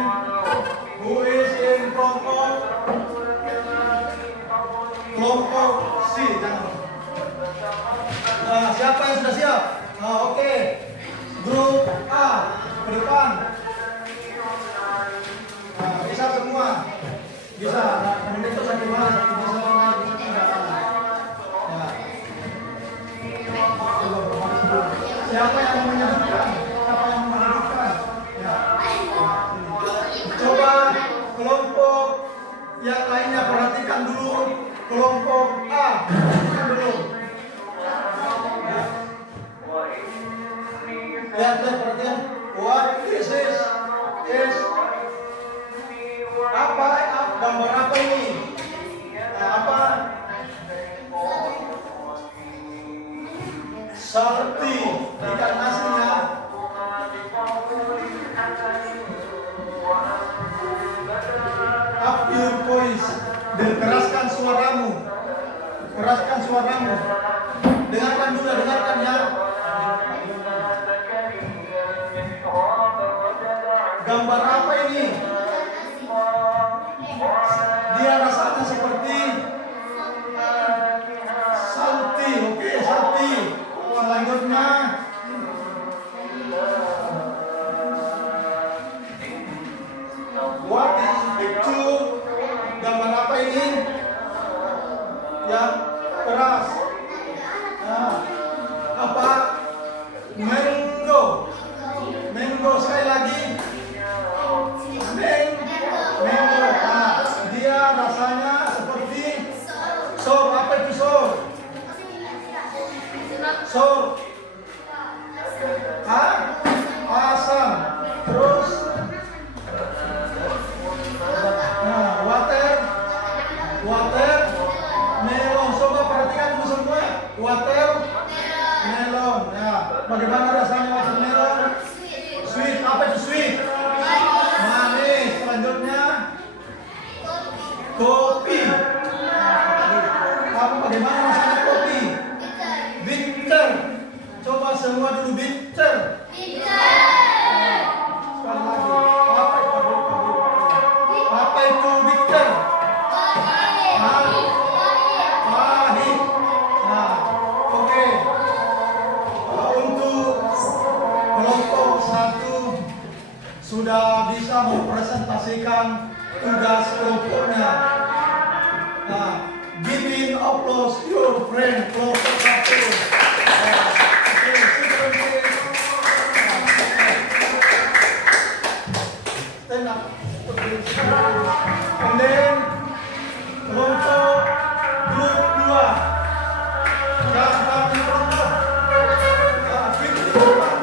who is in kelompok C. Siapa yang sudah siap? Oke. Grup A ke depan. Bisa semua, bisa. Nah, itu satu hal, siapa yang mau menyebutkan? Siapa yang mau menyebutkan? Ya. Coba kelompok yang lainnya perhatikan dulu. Kelompok A, perhatikan dulu. Lihat, perhatian. What this is apa gambar apa ini? Apa? Seperti ikan asinnya. Up your voice. Keraskan suaramu. Keraskan suaramu. Dengarkan juga, dengarkan ya. Bagaimana rasanya watermelon? Sweet. Sweet. Apa itu sweet? Manis. Selanjutnya kopi. Kamu bagaimana rasanya kopi? Bitter. Coba semua dulu bitter. Sekali lagi. Apa itu bitter? Pahit. Nah, oke. Untuk kelompok 1 sudah bisa mempresentasikan tugas kelompoknya. Nah, giving applause your friend kelompok 1. Oke, stand up. And then kelompok grup 2. Gambar di kelompok. Fit di depan.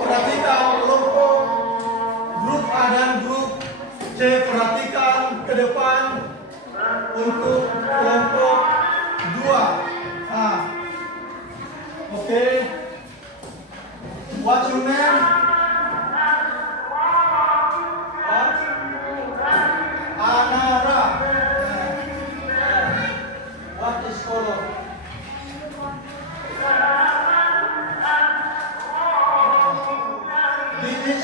Perhatikan kelompok grup A dan grup C, perhatikan ke depan untuk kelompok 2. Nah, oke. What's your name? What? Anara. What is color? This is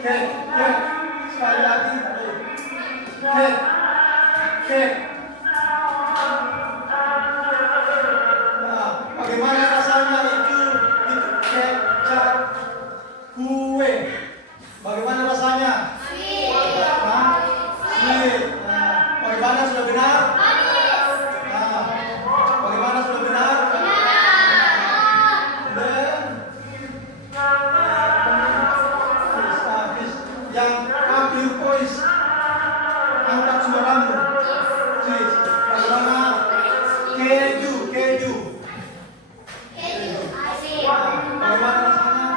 cake. Sekali lagi. Cake. Nah, bagaimana rasanya itu cake, kue. Bagaimana rasanya? Hah? Sweet. Nah, bagaimana sudah benar? Nah, bagaimana sudah benar? Dan yang ambil poin, angkat suaramu. Cheese. Bagaimana? Keju. Bagaimana rasanya?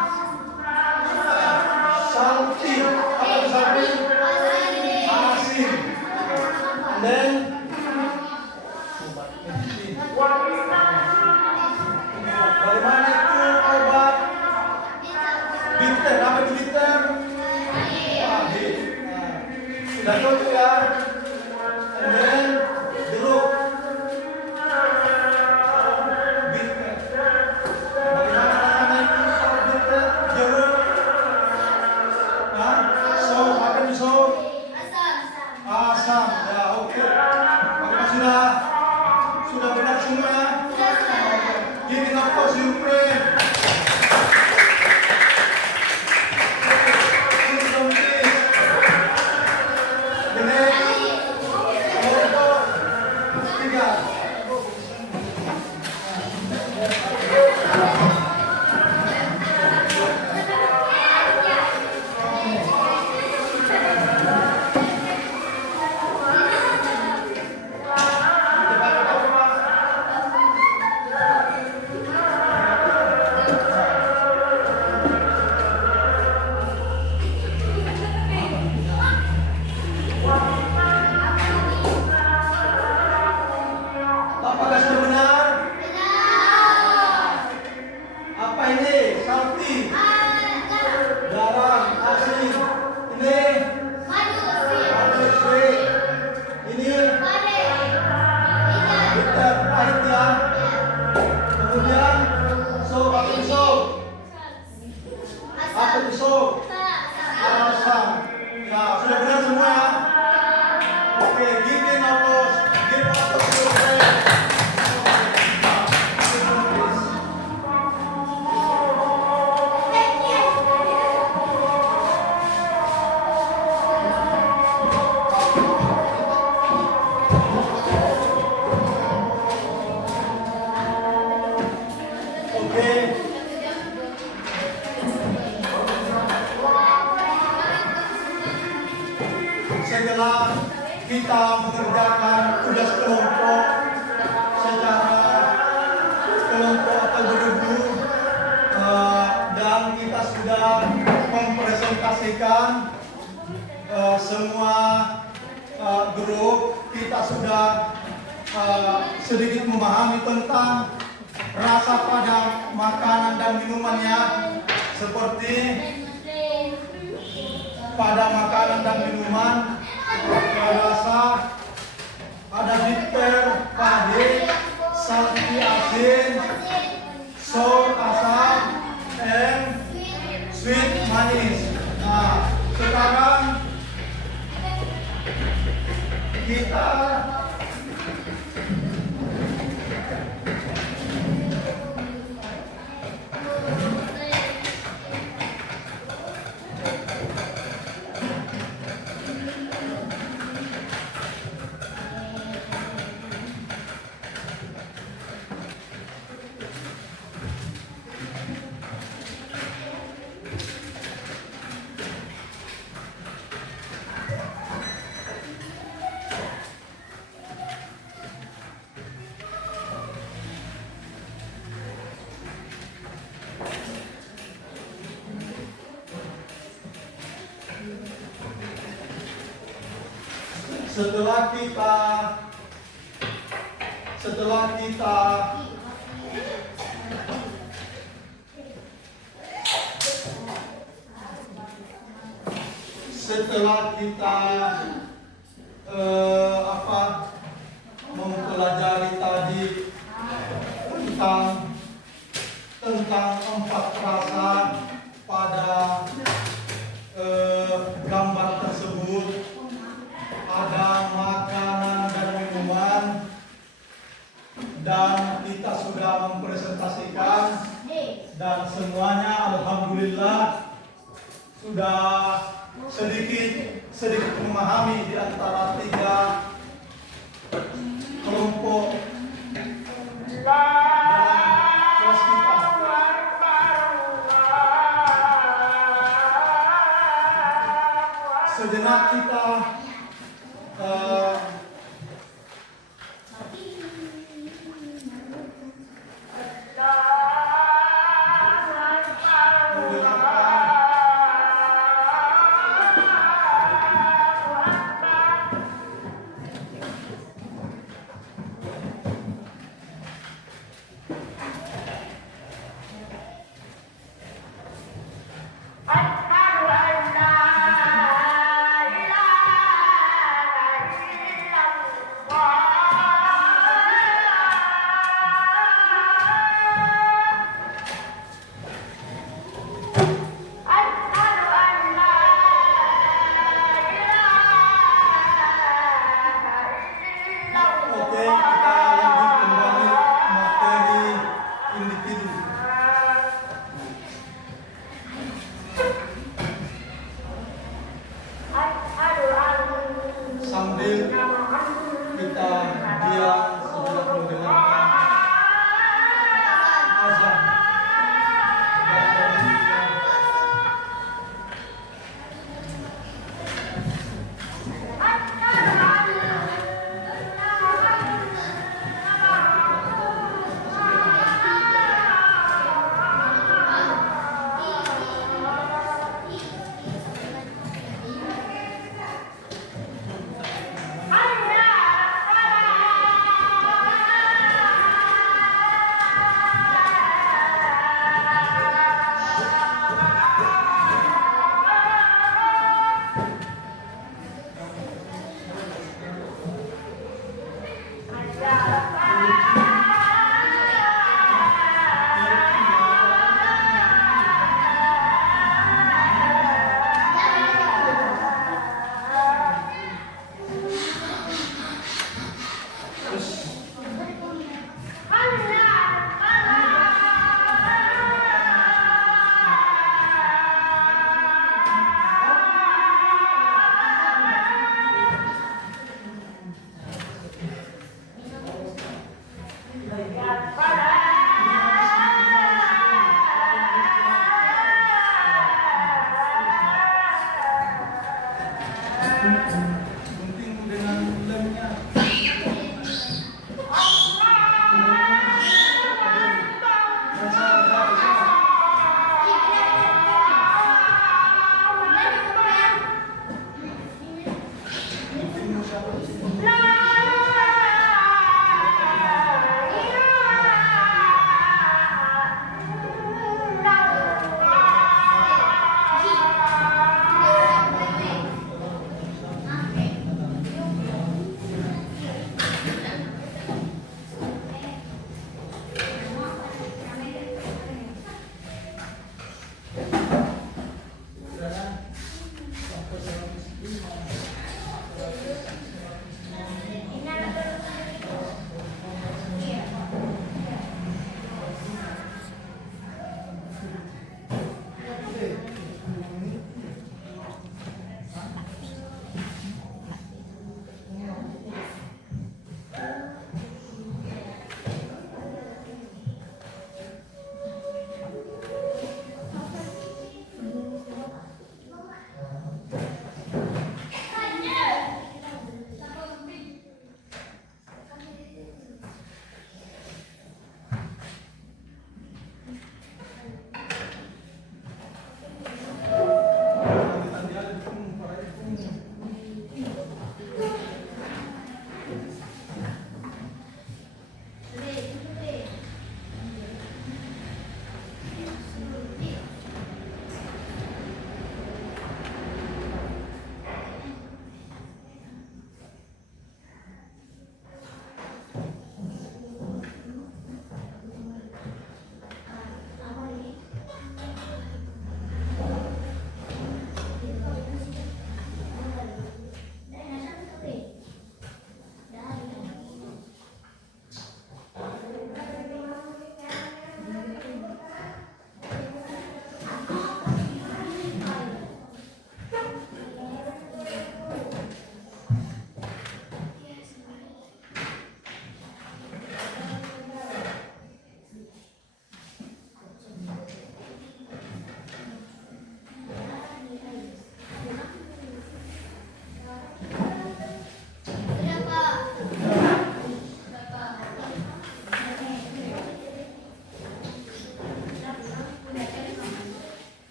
Salty. Apa itu salty? Asin. Dan bagaimana itu obat? Bitter. Apa itu bitter? Pahit. Nah, sudah cocok ya? And then jeruk. Bitter. Bagaimana rasanya itu kalau bitter? Jeruk. Hah? Apa itu so? Asam. Ya, oke. Bagaimana sudah benar semua ya? Giving applause your friend. The next adalah kita mengerjakan tugas kelompok secara kelompok atau bergrup, dan kita sudah mempresentasikan semua grup. Kita sudah sedikit memahami tentang rasa pada makanan dan minumannya, seperti pada makanan dan minuman rasa ada bitter, pahit, salty, asin, sour, asam, and sweet, manis. Nah, sekarang kita setelah kita mempelajari tadi tentang 4 rasa pada gambar tersebut, ada makanan dan minuman, dan kita sudah mempresentasikan, dan semuanya alhamdulillah sudah sedikit memahami di antara 3 kelompok dalam kelas kita. Sejenak kita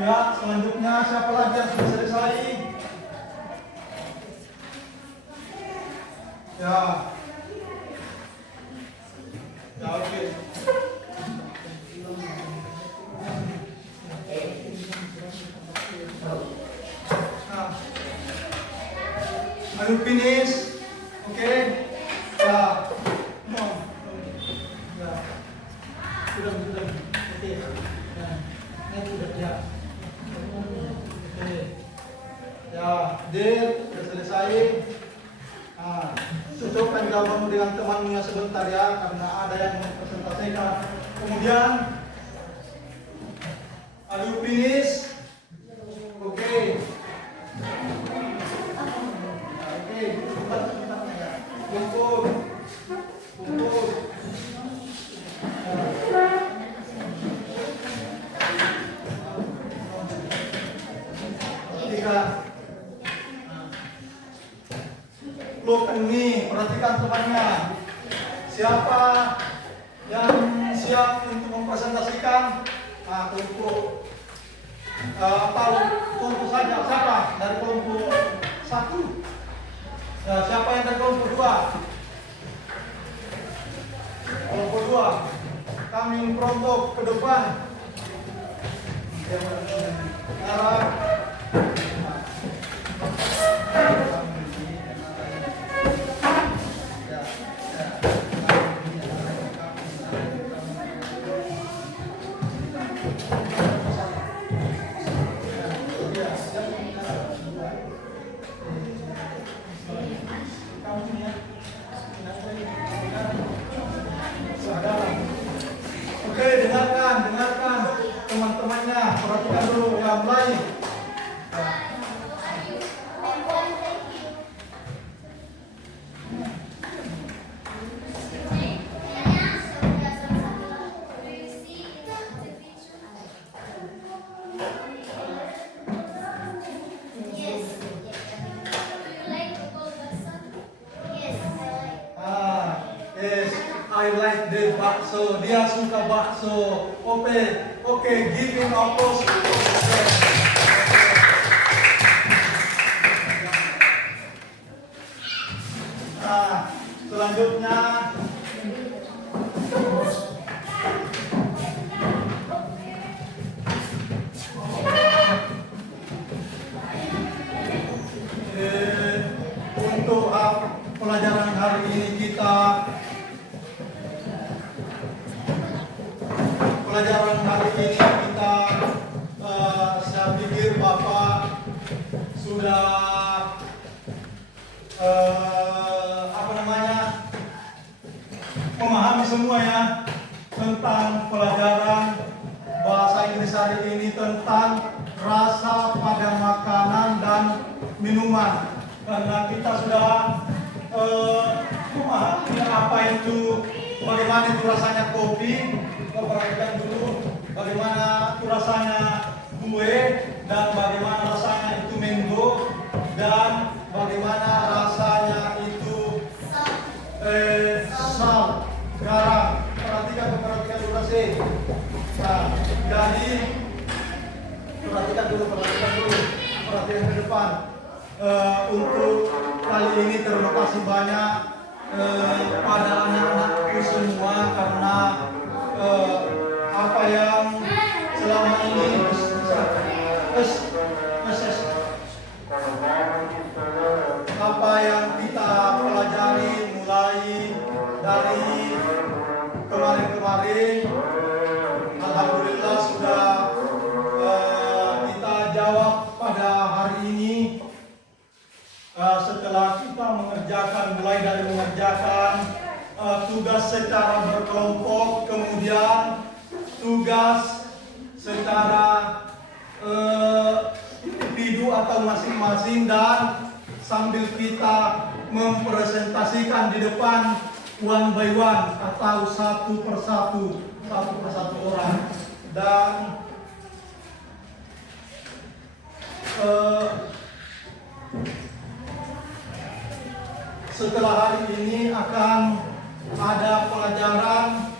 Ya, selanjutnya siapa lagi yang sudah selesai? Ya. Ya, oke. Nah. Are you finish? Oke. Ya. Come on. Ya. Sudah. Oke. Nah, ini sudah ya. Oke. Ya, Dir, sudah selesai. Nah, cocokkan jawabanmu dengan temanmu sebentar ya, karena ada yang mempresentasikan. Kemudian, are you finish? Oke. Oke, sebentar ya. Kumpul. Look ini, perhatikan temannya. Siapa yang siap untuk mempresentasikan? Nah, kelompok atau kelompok saja. Siapa dari kelompok 1? Nah, siapa yang dari kelompok 2? Kelompok 2. Kami prontok ke depan. Arah. Oke, dengarkan teman-temannya, perhatikan dulu yang lain. Yes, I like the bakso. Dia suka bakso. Oke, give him applause. Nah, selanjutnya untuk pelajaran hari ini saya pikir Bapak sudah memahami semua ya tentang pelajaran bahasa Inggris hari ini tentang rasa pada makanan dan minuman, karena kita sudah memahami apa itu, bagaimana itu rasanya kopi. Perhatikan dulu bagaimana itu rasanya kue, dan bagaimana rasanya itu mango, dan bagaimana rasanya itu sal, garam. Perhatikan dulu sih. Nah, jadi perhatikan dulu perhatikan ke depan. Untuk kali ini terima kasih banyak pada anak-anakku semua, karena apa yang selama ini apa yang kita pelajari mulai dari kemarin-kemarin, alhamdulillah sudah kita jawab pada hari ini. Setelah kita mulai dari mengerjakan tugas secara berkelompok, kemudian tugas secara individu atau masing-masing, dan sambil kita mempresentasikan di depan one by one atau satu persatu orang. Dan setelah hari ini akan ada pelajaran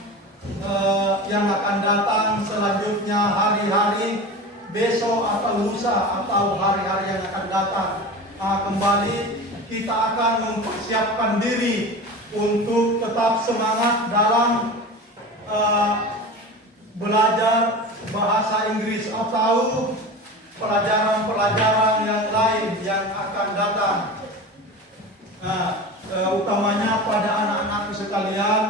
yang akan datang selanjutnya hari-hari besok atau lusa atau hari-hari yang akan datang. Kembali kita akan mempersiapkan diri untuk tetap semangat dalam belajar bahasa Inggris atau pelajaran-pelajaran yang lain yang akan datang. Utamanya pada anak-anakku sekalian,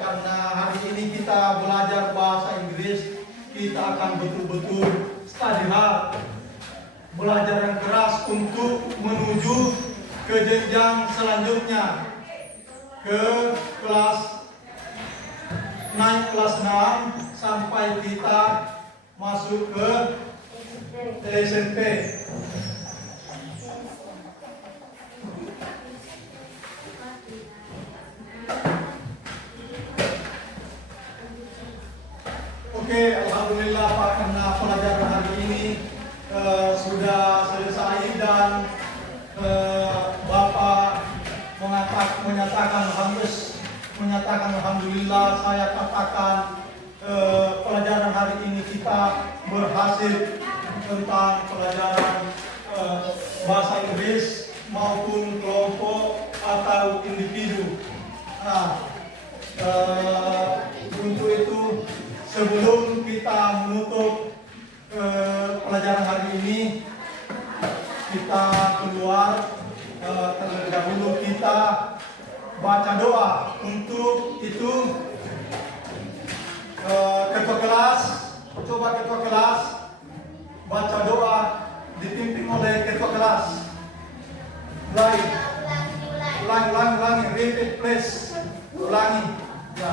karena hari ini kita belajar bahasa Inggris, kita akan betul-betul study hard, belajar yang keras untuk menuju ke jenjang selanjutnya, ke naik kelas 6 sampai kita masuk ke SMP. Oke, alhamdulillah Pak, karena pelajaran hari ini sudah selesai dan Bapak menyatakan alhamdulillah. Saya katakan pelajaran hari ini kita berhasil tentang pelajaran bahasa Inggris maupun kelompok atau individu. Untuk itu, sebelum kita menutup pelajaran hari ini, kita keluar terlebih dahulu, kita baca doa. Untuk itu, ketua kelas, coba ketua kelas baca doa dipimpin oleh ketua kelas. Ulangi, repeat please. Ulangi. Ya.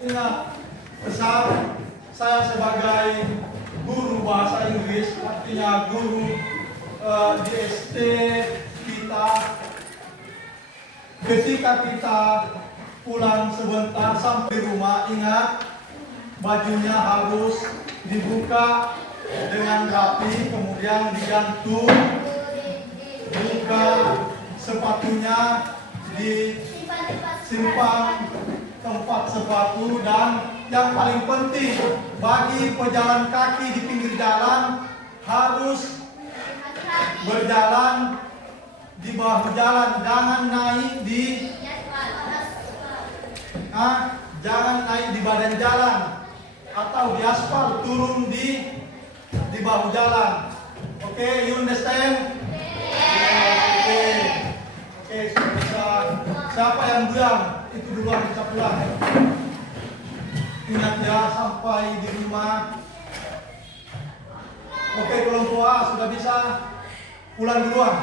Ingat pesan saya sebagai guru bahasa Inggris, artinya guru di SD kita. Ketika kita pulang sebentar sampai rumah, ingat bajunya harus dibuka dengan rapi, kemudian digantung, buka sepatunya, disimpan tempat sepatu, dan yang paling penting bagi pejalan kaki di pinggir jalan harus berjalan di bawah jalan, jangan naik di badan jalan atau di aspal, turun di bahu jalan. Oke, you understand? Oke, sudah bisa. Siapa yang diam itu duluan bisa pulang. Ingat ya, sampai di rumah. Oke, kelompok A sudah bisa pulang duluan.